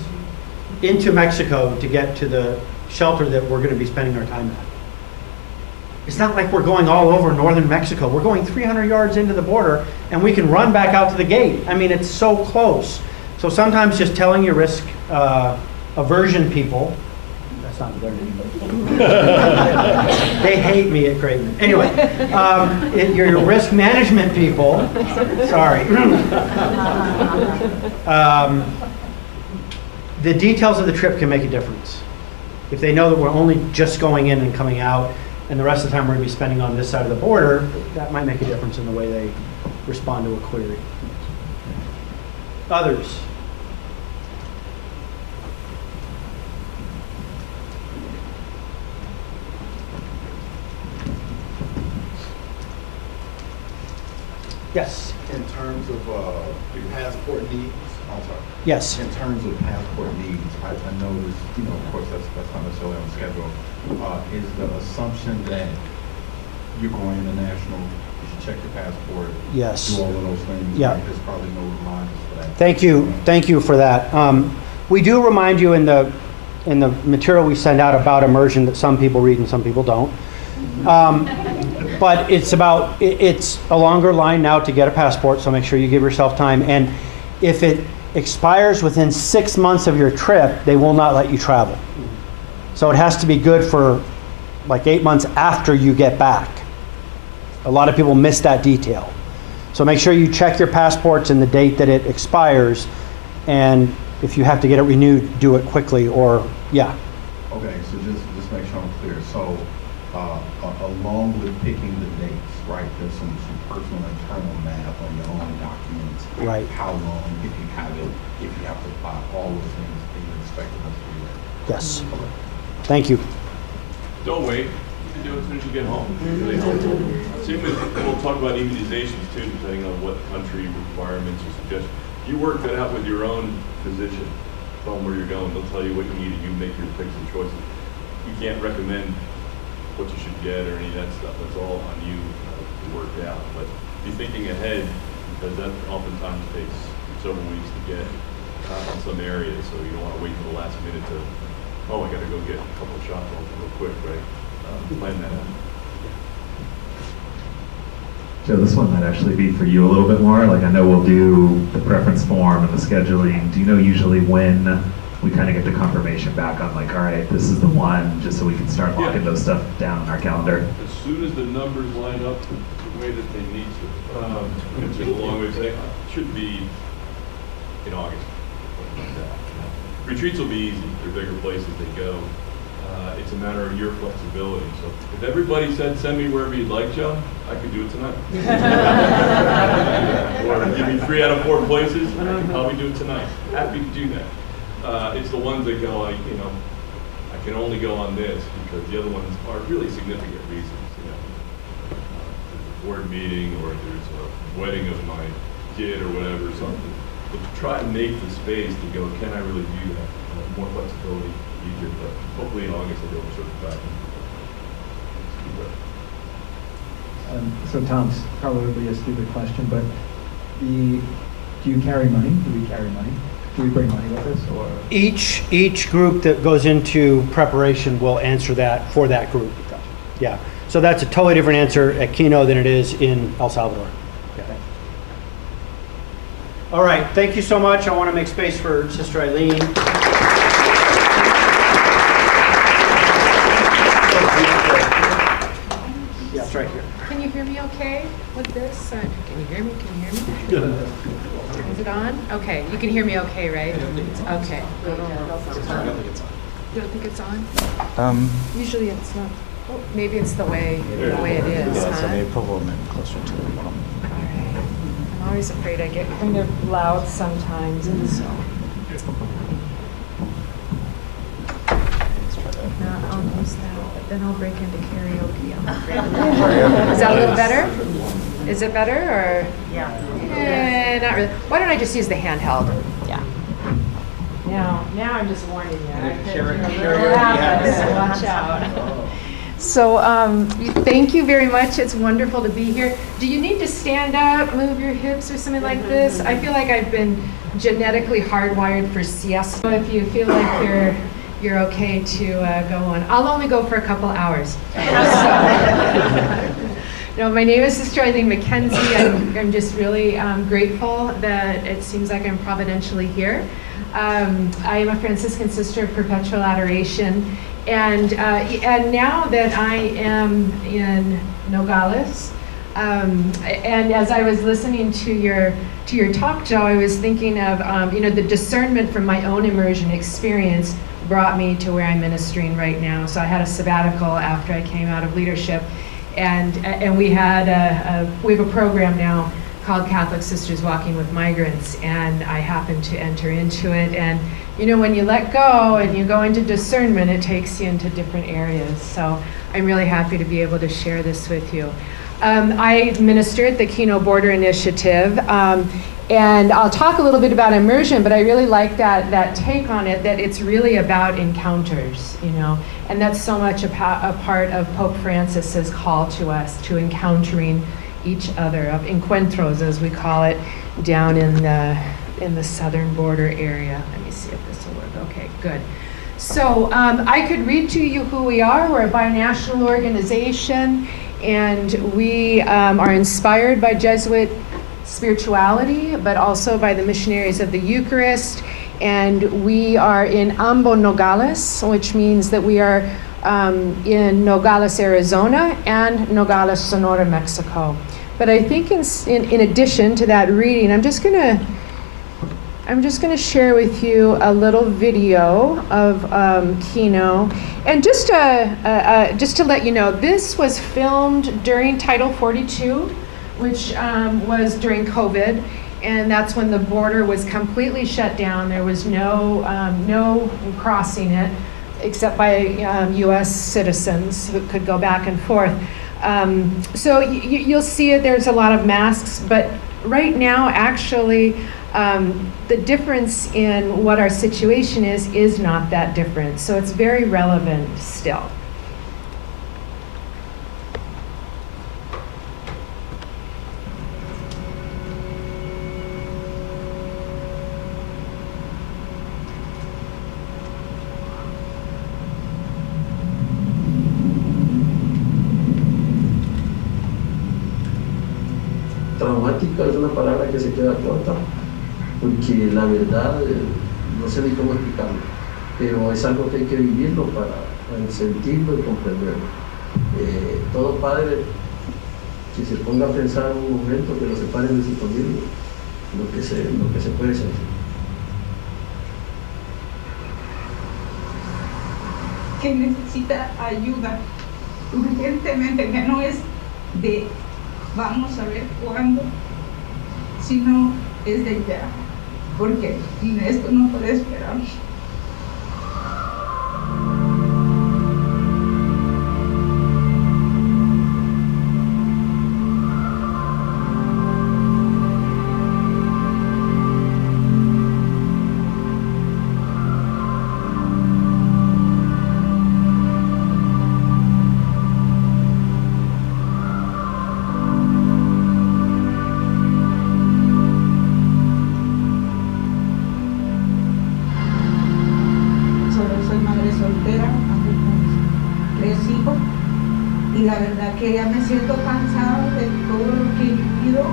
into Mexico to get to the shelter that we're going to be spending our time at. It's not like we're going all over northern Mexico. We're going 300 yards into the border, and we can run back out to the gate. I mean, it's so close. So sometimes just telling your risk aversion people, that's not their name, but they hate me at Creighton. Anyway, your risk management people, sorry. The details of the trip can make a difference. If they know that we're only just going in and coming out, and the rest of the time we're going to be spending on this side of the border, that might make a difference in the way they respond to a query. Others? Yes. In terms of your passport needs, I'm sorry. Yes. In terms of passport needs, I noticed, you know, of course, that's not necessarily on schedule. Is the assumption that you're going international, you should check your passport, Yes. do all of those things? Yeah. Right? There's probably no reminders for that. Thank you for that. We do remind you in the material we send out about immersion that some people read and some people don't. But it's a longer line now to get a passport, so make sure you give yourself time. And if it expires within 6 months of your trip, they will not let you travel. So it has to be good for like 8 months after you get back. A lot of people miss that detail. So make sure you check your passports and the date that it expires, and if you have to get it renewed, do it quickly, or, yeah. Okay, so just make sure I'm clear. So along with picking the dates, right, there's some personal internal math on your own documents. Right. How long, if you have it, if you have to apply all those things that you're expecting us to do that. Yes. Thank you. Don't wait. You can do it as soon as you get home. Really helpful. Same with, we'll talk about immunizations too, depending on what country requirements or suggestions. You work that out with your own physician. Tell them where you're going. They'll tell you what you need, and you make your picks and choices. You can't recommend what you should get or any of that stuff. That's all on you to work out. But be thinking ahead, because that oftentimes takes several weeks to get in some areas. So you don't want to wait till the last minute to, oh, I got to go get a couple of shots real quick, right? Plan that out. Joe, this one might actually be for you a little bit more. Like, I know we'll do the preference form and the scheduling. Do you know usually when we kind of get the confirmation back on, like, all right, this is the one, just so we can start locking those stuff down in our calendar? As soon as the numbers line up the way that they need to. It's a long way to say, it should be in August. Retreats will be easy. They're bigger places they go. It's a matter of your flexibility. So if everybody said, send me wherever you'd like, Joe, I could do it tonight. Or give me 3 out of 4 places, I could probably do it tonight. Happy to do that. It's the ones that go like, I can only go on this because the other ones are really significant reasons, you know. There's a board meeting or there's a wedding of my kid or whatever, something. But to try and make the space to go, can I really do that? More flexibility, easier, but hopefully in August I'll be able to sort of back. So Tom's probably a stupid question, but do you carry money? Do we carry money? Do we bring money with us, or? Each group that goes into preparation will answer that for that group. Yeah, so that's a totally different answer at Kino than it is in El Salvador. Yeah. All right, thank you so much. I want to make space for Sister Eileen. Yeah, it's right here. Can you hear me okay with this? Can you hear me? Can you hear me? Is it on? Okay, you can hear me okay, right? Okay. You don't think it's on? Usually it's not. Oh, maybe it's the way it is, huh? So maybe pull them in closer to the wall. All right. I'm always afraid I get kind of loud sometimes, and so. No, I'll use that, but then I'll break into karaoke. I'm afraid. Is that a little better? Is it better, or? Yeah. Not really. Why don't I just use the handheld? Yeah. Now I'm just warning you. I could watch out. So thank you very much. It's wonderful to be here. Do you need to stand up, move your hips or something like this? I feel like I've been genetically hardwired for siesta. So if you feel like you're okay to go on. I'll only go for a couple hours. No, my name is Sister Eileen McKenzie. I'm just really grateful that it seems like I'm providentially here. I am a Franciscan sister of perpetual adoration. And now that I am in Nogales, and as I was listening to your talk, Joe, I was thinking of the discernment from my own immersion experience brought me to where I'm ministering right now. So I had a sabbatical after I came out of leadership, and we have a program now called Catholic Sisters Walking with Migrants, and I happened to enter into it. And when you let go and you go into discernment, it takes you into different areas. So I'm really happy to be able to share this with you. I minister at the Kino Border Initiative, and I'll talk a little bit about immersion, but I really like that take on it, that it's really about encounters, and that's so much a part of Pope Francis's call to us, to encountering each other, of encuentros, as we call it, down in the southern border area. Let me see if this will work. Okay, good. So I could read to you who we are. We're a binational organization, and we are inspired by Jesuit spirituality, but also by the missionaries of the Eucharist. And we are in Ambo Nogales, which means that we are in Nogales, Arizona, and Nogales, Sonora, Mexico. But I think in addition to that reading, I'm just gonna share with you a little video of Kino, and just to let you know, this was filmed during Title 42, which was during COVID, and that's when the border was completely shut down. There was no crossing it, except by U.S. citizens who could go back and forth. So you'll see it. There's a lot of masks, but right now, actually, the difference in what our situation is not that different. So it's very relevant still. Traumática es una palabra que se queda corta, porque la verdad no sé ni cómo explicarlo, pero es algo que hay que vivirlo para sentirlo y comprenderlo. Todo padre que se ponga a pensar un momento que lo separe de su familia, lo que se puede sentir. Que necesita ayuda urgentemente, que no es de vamos a ver cuándo, sino es de ya, porque esto no puede esperar. y la verdad que ya me siento cansada de todo lo que he vivido,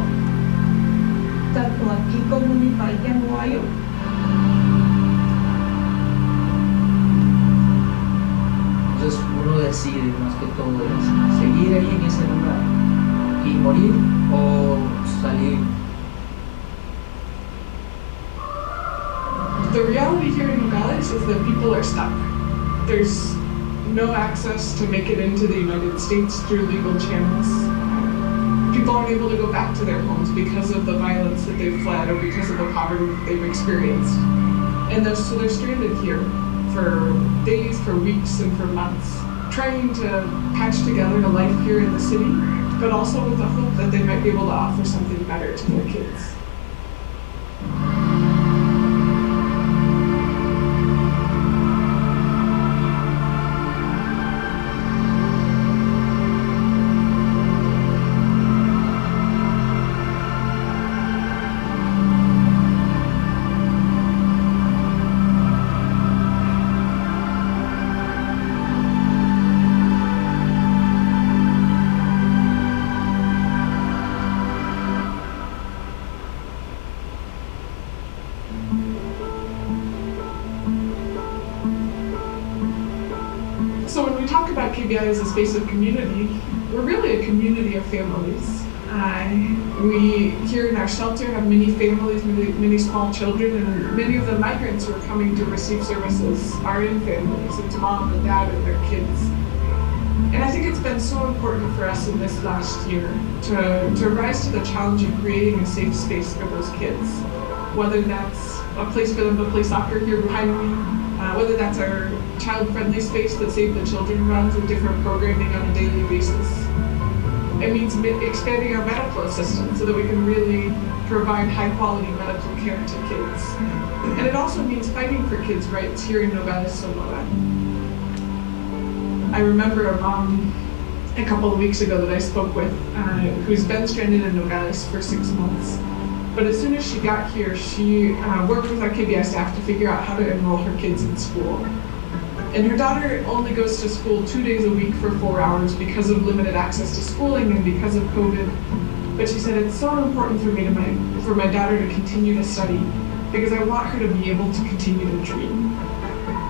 tanto aquí como en mi país en Ohio. Entonces uno decide más que todo es seguir ahí en ese lugar y morir o salir. The reality here in Nogales is that people are stuck. There's no access to make it into the United States through legal channels. People aren't able to go back to their homes because of the violence that they've fled or because of the poverty that they've experienced. And so they're stranded here for days, for weeks, and for months, trying to patch together a life here in the city, but also with the hope that they might be able to offer something better to their kids. So when we talk about KBI as a space of community, we're really a community of families. We here in our shelter have many families, many small children, and many of the migrants who are coming to receive services are in families. It's mom and dad and their kids. And I think it's been so important for us in this last year to rise to the challenge of creating a safe space for those kids. Whether that's a place for them to play soccer here behind me, whether that's our child-friendly space that Save the Children runs with different programming on a daily basis. It means expanding our medical assistance so that we can really provide high-quality medical care to kids. And it also means fighting for kids' rights here in Nogales, Sonora. I remember a mom a couple of weeks ago that I spoke with who's been stranded in Nogales for 6 months. But as soon as she got here, she worked with our KBI staff to figure out how to enroll her kids in school. And her daughter only goes to school 2 days a week for 4 hours because of limited access to schooling and because of COVID. But she said, it's so important for me for my daughter to continue to study because I want her to be able to continue to dream.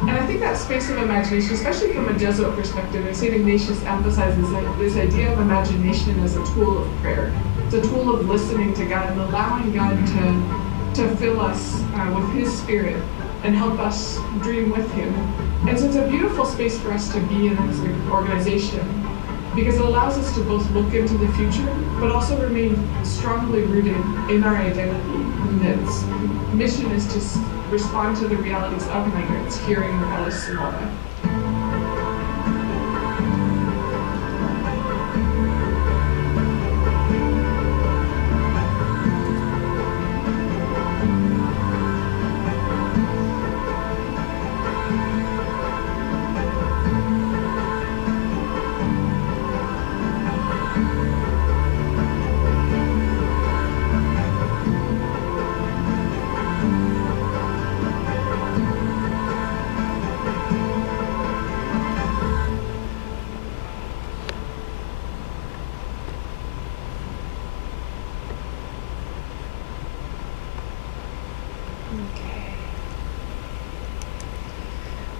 And I think that space of imagination, especially from a Jesuit perspective, and St. Ignatius emphasizes this idea of imagination as a tool of prayer. It's a tool of listening to God and allowing God to fill us with His Spirit and help us dream with Him. And so it's a beautiful space for us to be in as an organization because it allows us to both look into the future, but also remain strongly rooted in our identity. And its mission is to respond to the realities of migrants here in Nogales, Sonora.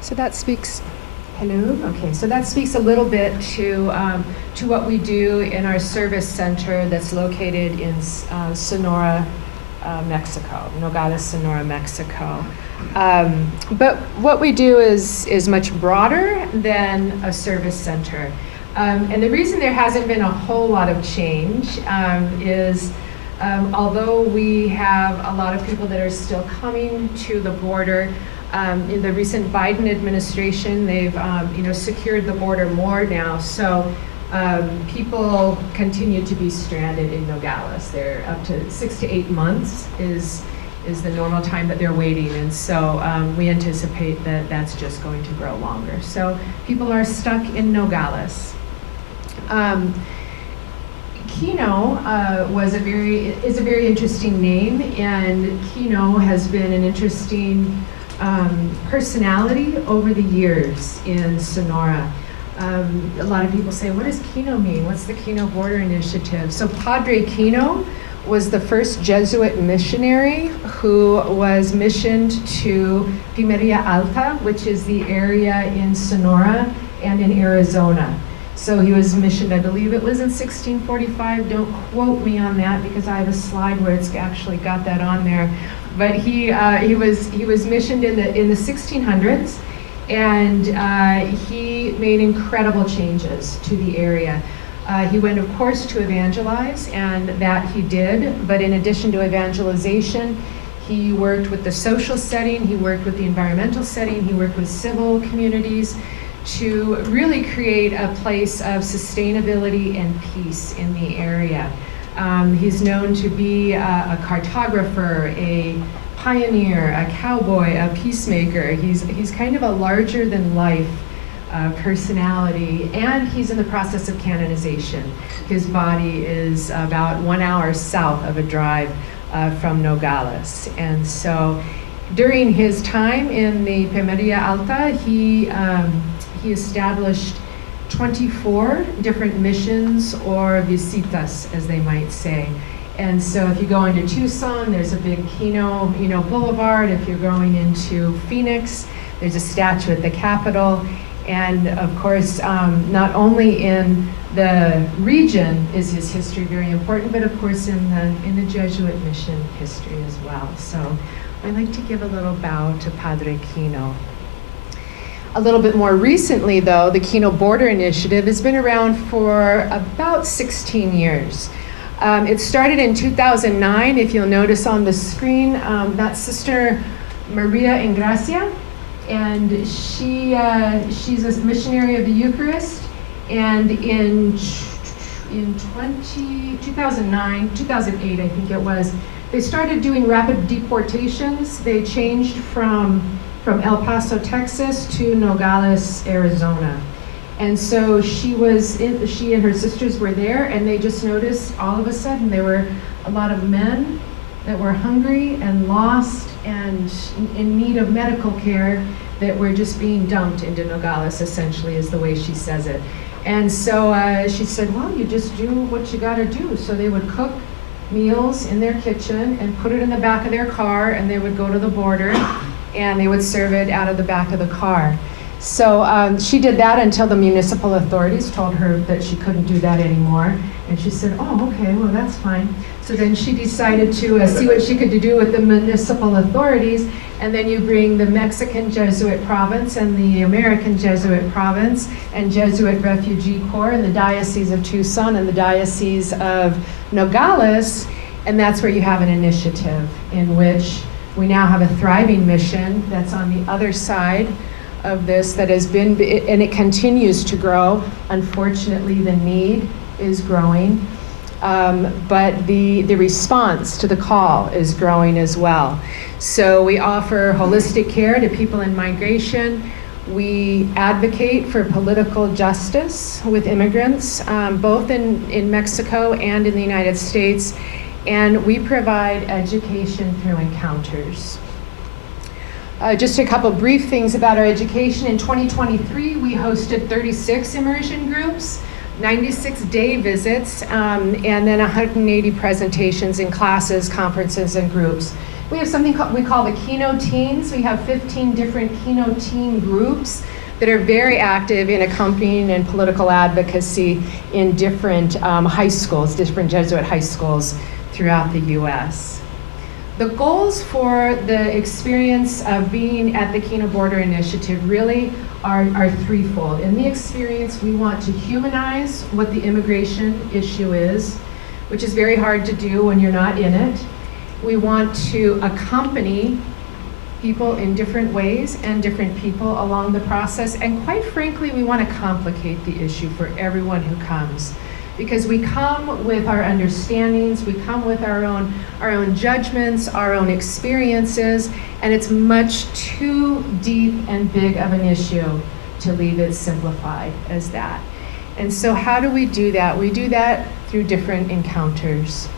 So that speaks, hello? Okay, so that speaks a little bit to what we do in our service center that's located in Sonora, Mexico, Nogales, Sonora, Mexico. But what we do is much broader than a service center. And the reason there hasn't been a whole lot of change is although we have a lot of people that are still coming to the border, in the recent Biden administration, they've secured the border more now. So people continue to be stranded in Nogales. They're up to 6 to 8 months is the normal time that they're waiting. And so we anticipate that that's just going to grow longer. So people are stuck in Nogales. Kino is a very interesting name, and Kino has been an interesting personality over the years in Sonora. A lot of people say, what does Kino mean? What's the Kino Border Initiative? So Padre Kino was the first Jesuit missionary who was missioned to Pimeria Alta, which is the area in Sonora and in Arizona. So he was missioned, I believe it was in 1645. Don't quote me on that because I have a slide where it's actually got that on there. But he was missioned in the 1600s, and he made incredible changes to the area. He went, of course, to evangelize, and that he did. But in addition to evangelization, he worked with the social setting, he worked with the environmental setting, he worked with civil communities to really create a place of sustainability and peace in the area. He's known to be a cartographer, a pioneer, a cowboy, a peacemaker. He's kind of a larger than life personality, and he's in the process of canonization. His body is about 1 hour south of a drive from Nogales. And so during his time in the Pimeria Alta, he established 24 different missions or visitas, as they might say. And so if you go into Tucson, there's a big Kino Boulevard. If you're going into Phoenix, there's a statue at the Capitol. And of course, not only in the region is his history very important, but of course in the Jesuit mission history as well. So I'd like to give a little bow to Padre Kino. A little bit more recently, though, the Kino Border Initiative has been around for about 16 years. It started in 2009. If you'll notice on the screen, that's Sister Maria Ingracia, and she's a missionary of the Eucharist. And in 2009, 2008, I think it was, they started doing rapid deportations. They changed from El Paso, Texas to Nogales, Arizona. And so she and her sisters were there, and they just noticed all of a sudden there were a lot of men that were hungry and lost and in need of medical care that were just being dumped into Nogales, essentially, is the way she says it. And so she said, well, you just do what you gotta do. So they would cook meals in their kitchen and put it in the back of their car, and they would go to the border and they would serve it out of the back of the car. So she did that until the municipal authorities told her that she couldn't do that anymore. And she said, oh, okay, well, that's fine. So then she decided to see what she could do with the municipal authorities. And then you bring the Mexican Jesuit province and the American Jesuit province and Jesuit Refugee Corps and the Diocese of Tucson and the Diocese of Nogales. And that's where you have an initiative in which we now have a thriving mission that's on the other side of this that has been, and it continues to grow. Unfortunately, the need is growing, but the response to the call is growing as well. So we offer holistic care to people in migration. We advocate for political justice with immigrants, both in Mexico and in the United States, and we provide education through encounters. Just a couple brief things about our education. In 2023, we hosted 36 immersion groups, 96 day visits, and then 180 presentations in classes, conferences, and groups. We have something we call the Kino Teams. We have 15 different Kino Team groups that are very active in accompanying and political advocacy in different high schools, different Jesuit high schools throughout the U.S. The goals for the experience of being at the Kino Border Initiative really are threefold. In the experience, we want to humanize what the immigration issue is, which is very hard to do when you're not in it. We want to accompany people in different ways and different people along the process. And quite frankly, we want to complicate the issue for everyone who comes. Because we come with our understandings, we come with our own judgments, our own experiences, and it's much too deep and big of an issue to leave it simplified as that. And so how do we do that? We do that through different encounters.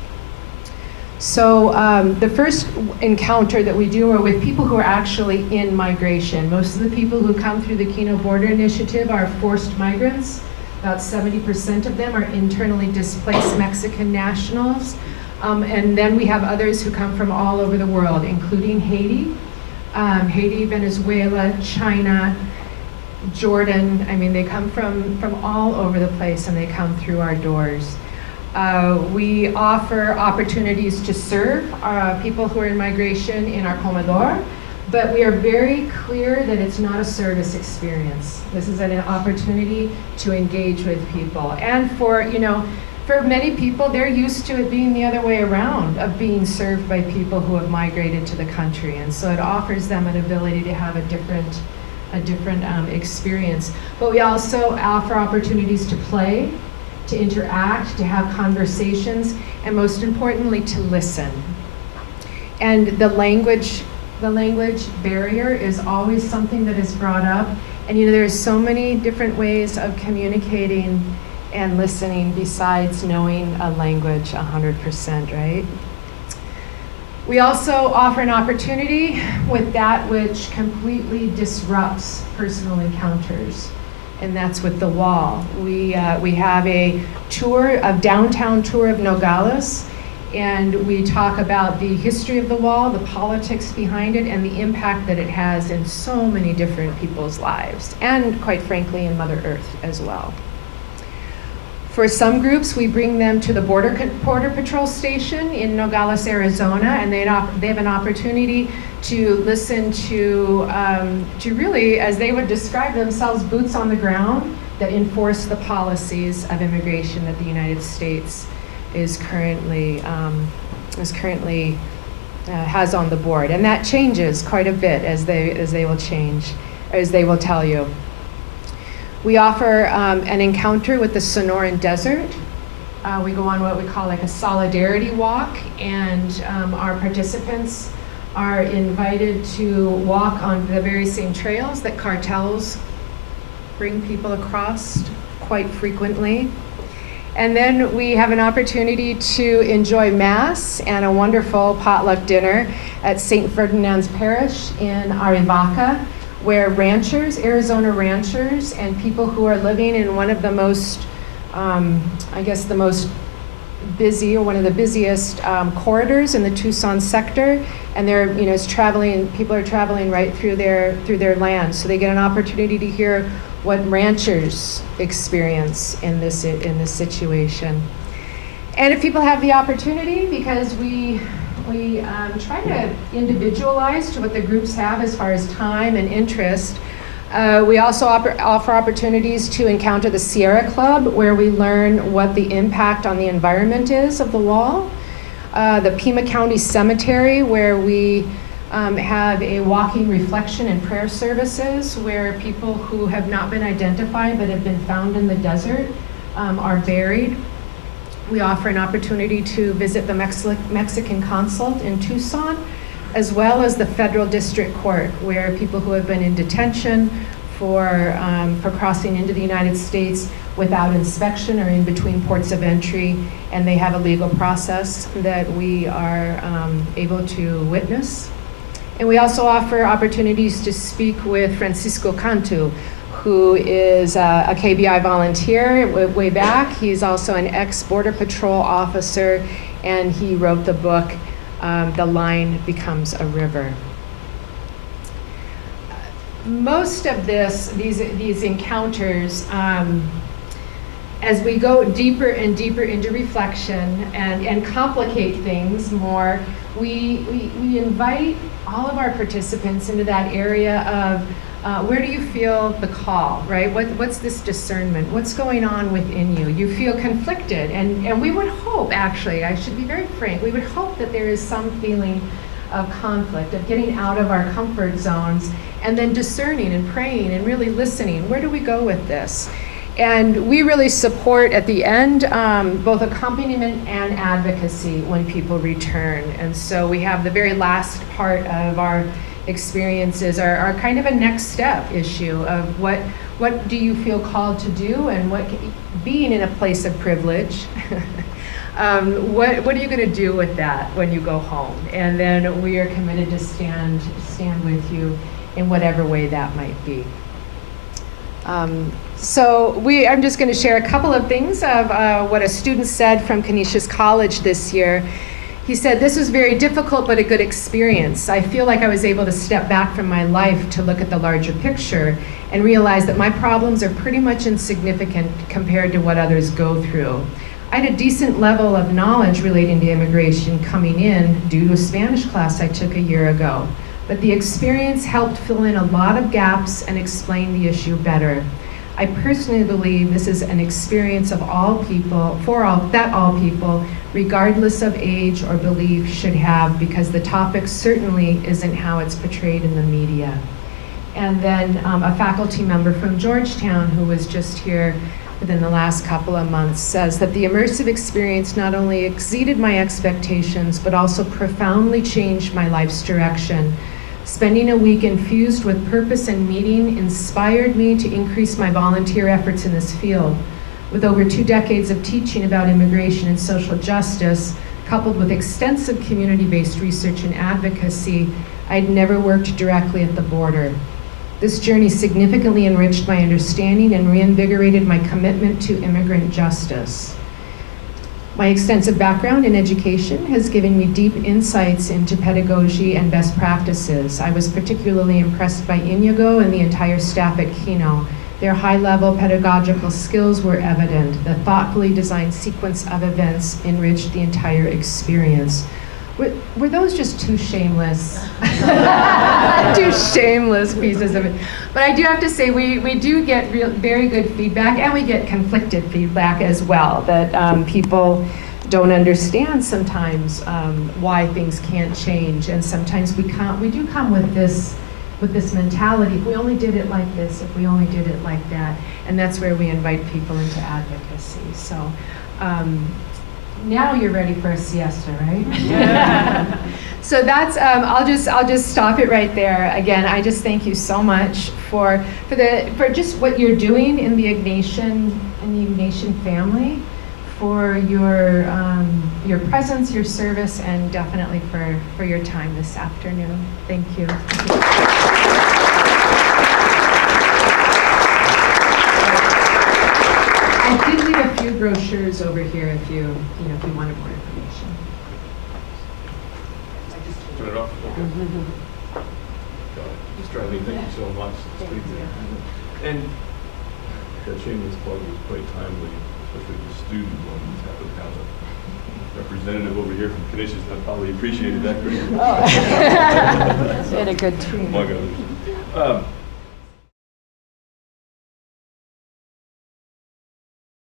So the first encounter that we do are with people who are actually in migration. Most of the people who come through the Keno Border Initiative are forced migrants. About 70% of them are internally displaced Mexican nationals. And then we have others who come from all over the world, including Haiti, Venezuela, China, Jordan. I mean, they come from all over the place, and they come through our doors. We offer opportunities to serve people who are in migration in our comedor, but we are very clear that it's not a service experience. This is an opportunity to engage with people. And for many people, they're used to it being the other way around, of being served by people who have migrated to the country. And so it offers them an ability to have a different experience. But we also offer opportunities to play, to interact, to have conversations, and most importantly, to listen. And the language barrier is always something that is brought up. And there's so many different ways of communicating and listening besides knowing a language 100%, right? We also offer an opportunity with that which completely disrupts personal encounters, and that's with the wall. We have a downtown tour of Nogales, and we talk about the history of the wall, the politics behind it, and the impact that it has in so many different people's lives, and quite frankly, in Mother Earth as well. For some groups, we bring them to the Border Patrol Station in Nogales, Arizona, and they have an opportunity to listen to really, as they would describe themselves, boots on the ground that enforce the policies of immigration that the United States is currently has on the board, and that changes quite a bit as they will tell you. We offer an encounter with the Sonoran Desert. We go on what we call like a solidarity walk, and our participants are invited to walk on the very same trails that cartels bring people across quite frequently. And then we have an opportunity to enjoy Mass and a wonderful potluck dinner at St. Ferdinand's Parish in Arivaca, where Arizona ranchers, and people who are living in one of the most, the most busy, or one of the busiest corridors in the Tucson sector, and people are traveling right through their land, so they get an opportunity to hear what ranchers experience in this situation. And if people have the opportunity, because we try to individualize to what the groups have as far as time and interest. We also offer opportunities to encounter the Sierra Club, where we learn what the impact on the environment is of the wall. The Pima County Cemetery, where we have a walking reflection and prayer services, where people who have not been identified but have been found in the desert are buried. We offer an opportunity to visit the Mexican consulate in Tucson, as well as the federal district court, where people who have been in detention for crossing into the United States without inspection or in between ports of entry, and they have a legal process that we are able to witness. And we also offer opportunities to speak with Francisco Cantu, who is a KBI volunteer way back. He's also an ex-Border Patrol officer, and he wrote the book, The Line Becomes a River. Most of these encounters, as we go deeper and deeper into reflection and complicate things more, we invite all of our participants into that area of where do you feel the call, right? What's this discernment? What's going on within you? You feel conflicted, and we would hope, actually, I should be very frank, we would hope that there is some feeling of conflict, of getting out of our comfort zones, and then discerning and praying and really listening. Where do we go with this? And we really support at the end both accompaniment and advocacy when people return. And so we have the very last part of our experiences are kind of a next step issue of what do you feel called to do, and being in a place of privilege, what are you going to do with that when you go home? And then we are committed to stand with you in whatever way that might be. I'm just going to share a couple of things of what a student said from Canisius College this year. He said, "This was very difficult but a good experience. I feel like I was able to step back from my life to look at the larger picture and realize that my problems are pretty much insignificant compared to what others go through. I had a decent level of knowledge relating to immigration coming in due to a Spanish class I took a year ago, but the experience helped fill in a lot of gaps and explain the issue better. I personally believe this is an experience of all people, that all people, regardless of age or belief, should have, because the topic certainly isn't how it's portrayed in the media." And then a faculty member from Georgetown who was just here within the last couple of months says that the immersive experience not only exceeded my expectations, but also profoundly changed my life's direction. Spending a week infused with purpose and meaning inspired me to increase my volunteer efforts in this field. With over 2 decades of teaching about immigration and social justice, coupled with extensive community-based research and advocacy, I'd never worked directly at the border. This journey significantly enriched my understanding and reinvigorated my commitment to immigrant justice. My extensive background in education has given me deep insights into pedagogy and best practices. I was particularly impressed by Inigo and the entire staff at Kino. Their high-level pedagogical skills were evident. The thoughtfully designed sequence of events enriched the entire experience. Were those just two shameless, two shameless pieces of it? But I do have to say, we do get very good feedback, and we get conflicted feedback as well, that people don't understand sometimes why things can't change, and sometimes we do come with this mentality: if we only did it like this, if we only did it like that, and that's where we invite people into advocacy. So. Now you're ready for a siesta, right? Yeah. So that's I'll just stop it right there. Again, I just thank you so much for just what you're doing in the Ignatian family, for your presence, your service, and definitely for your time this afternoon. Thank you. I did leave a few brochures over here if you wanted more information. Turn it off. Okay. Mr. Eileen, thank you so much. Thank you. And that shameless plug was quite timely, especially the student ones. Have a representative over here from Canisius that probably appreciated that greatly. Oh. They had a good team. Among others.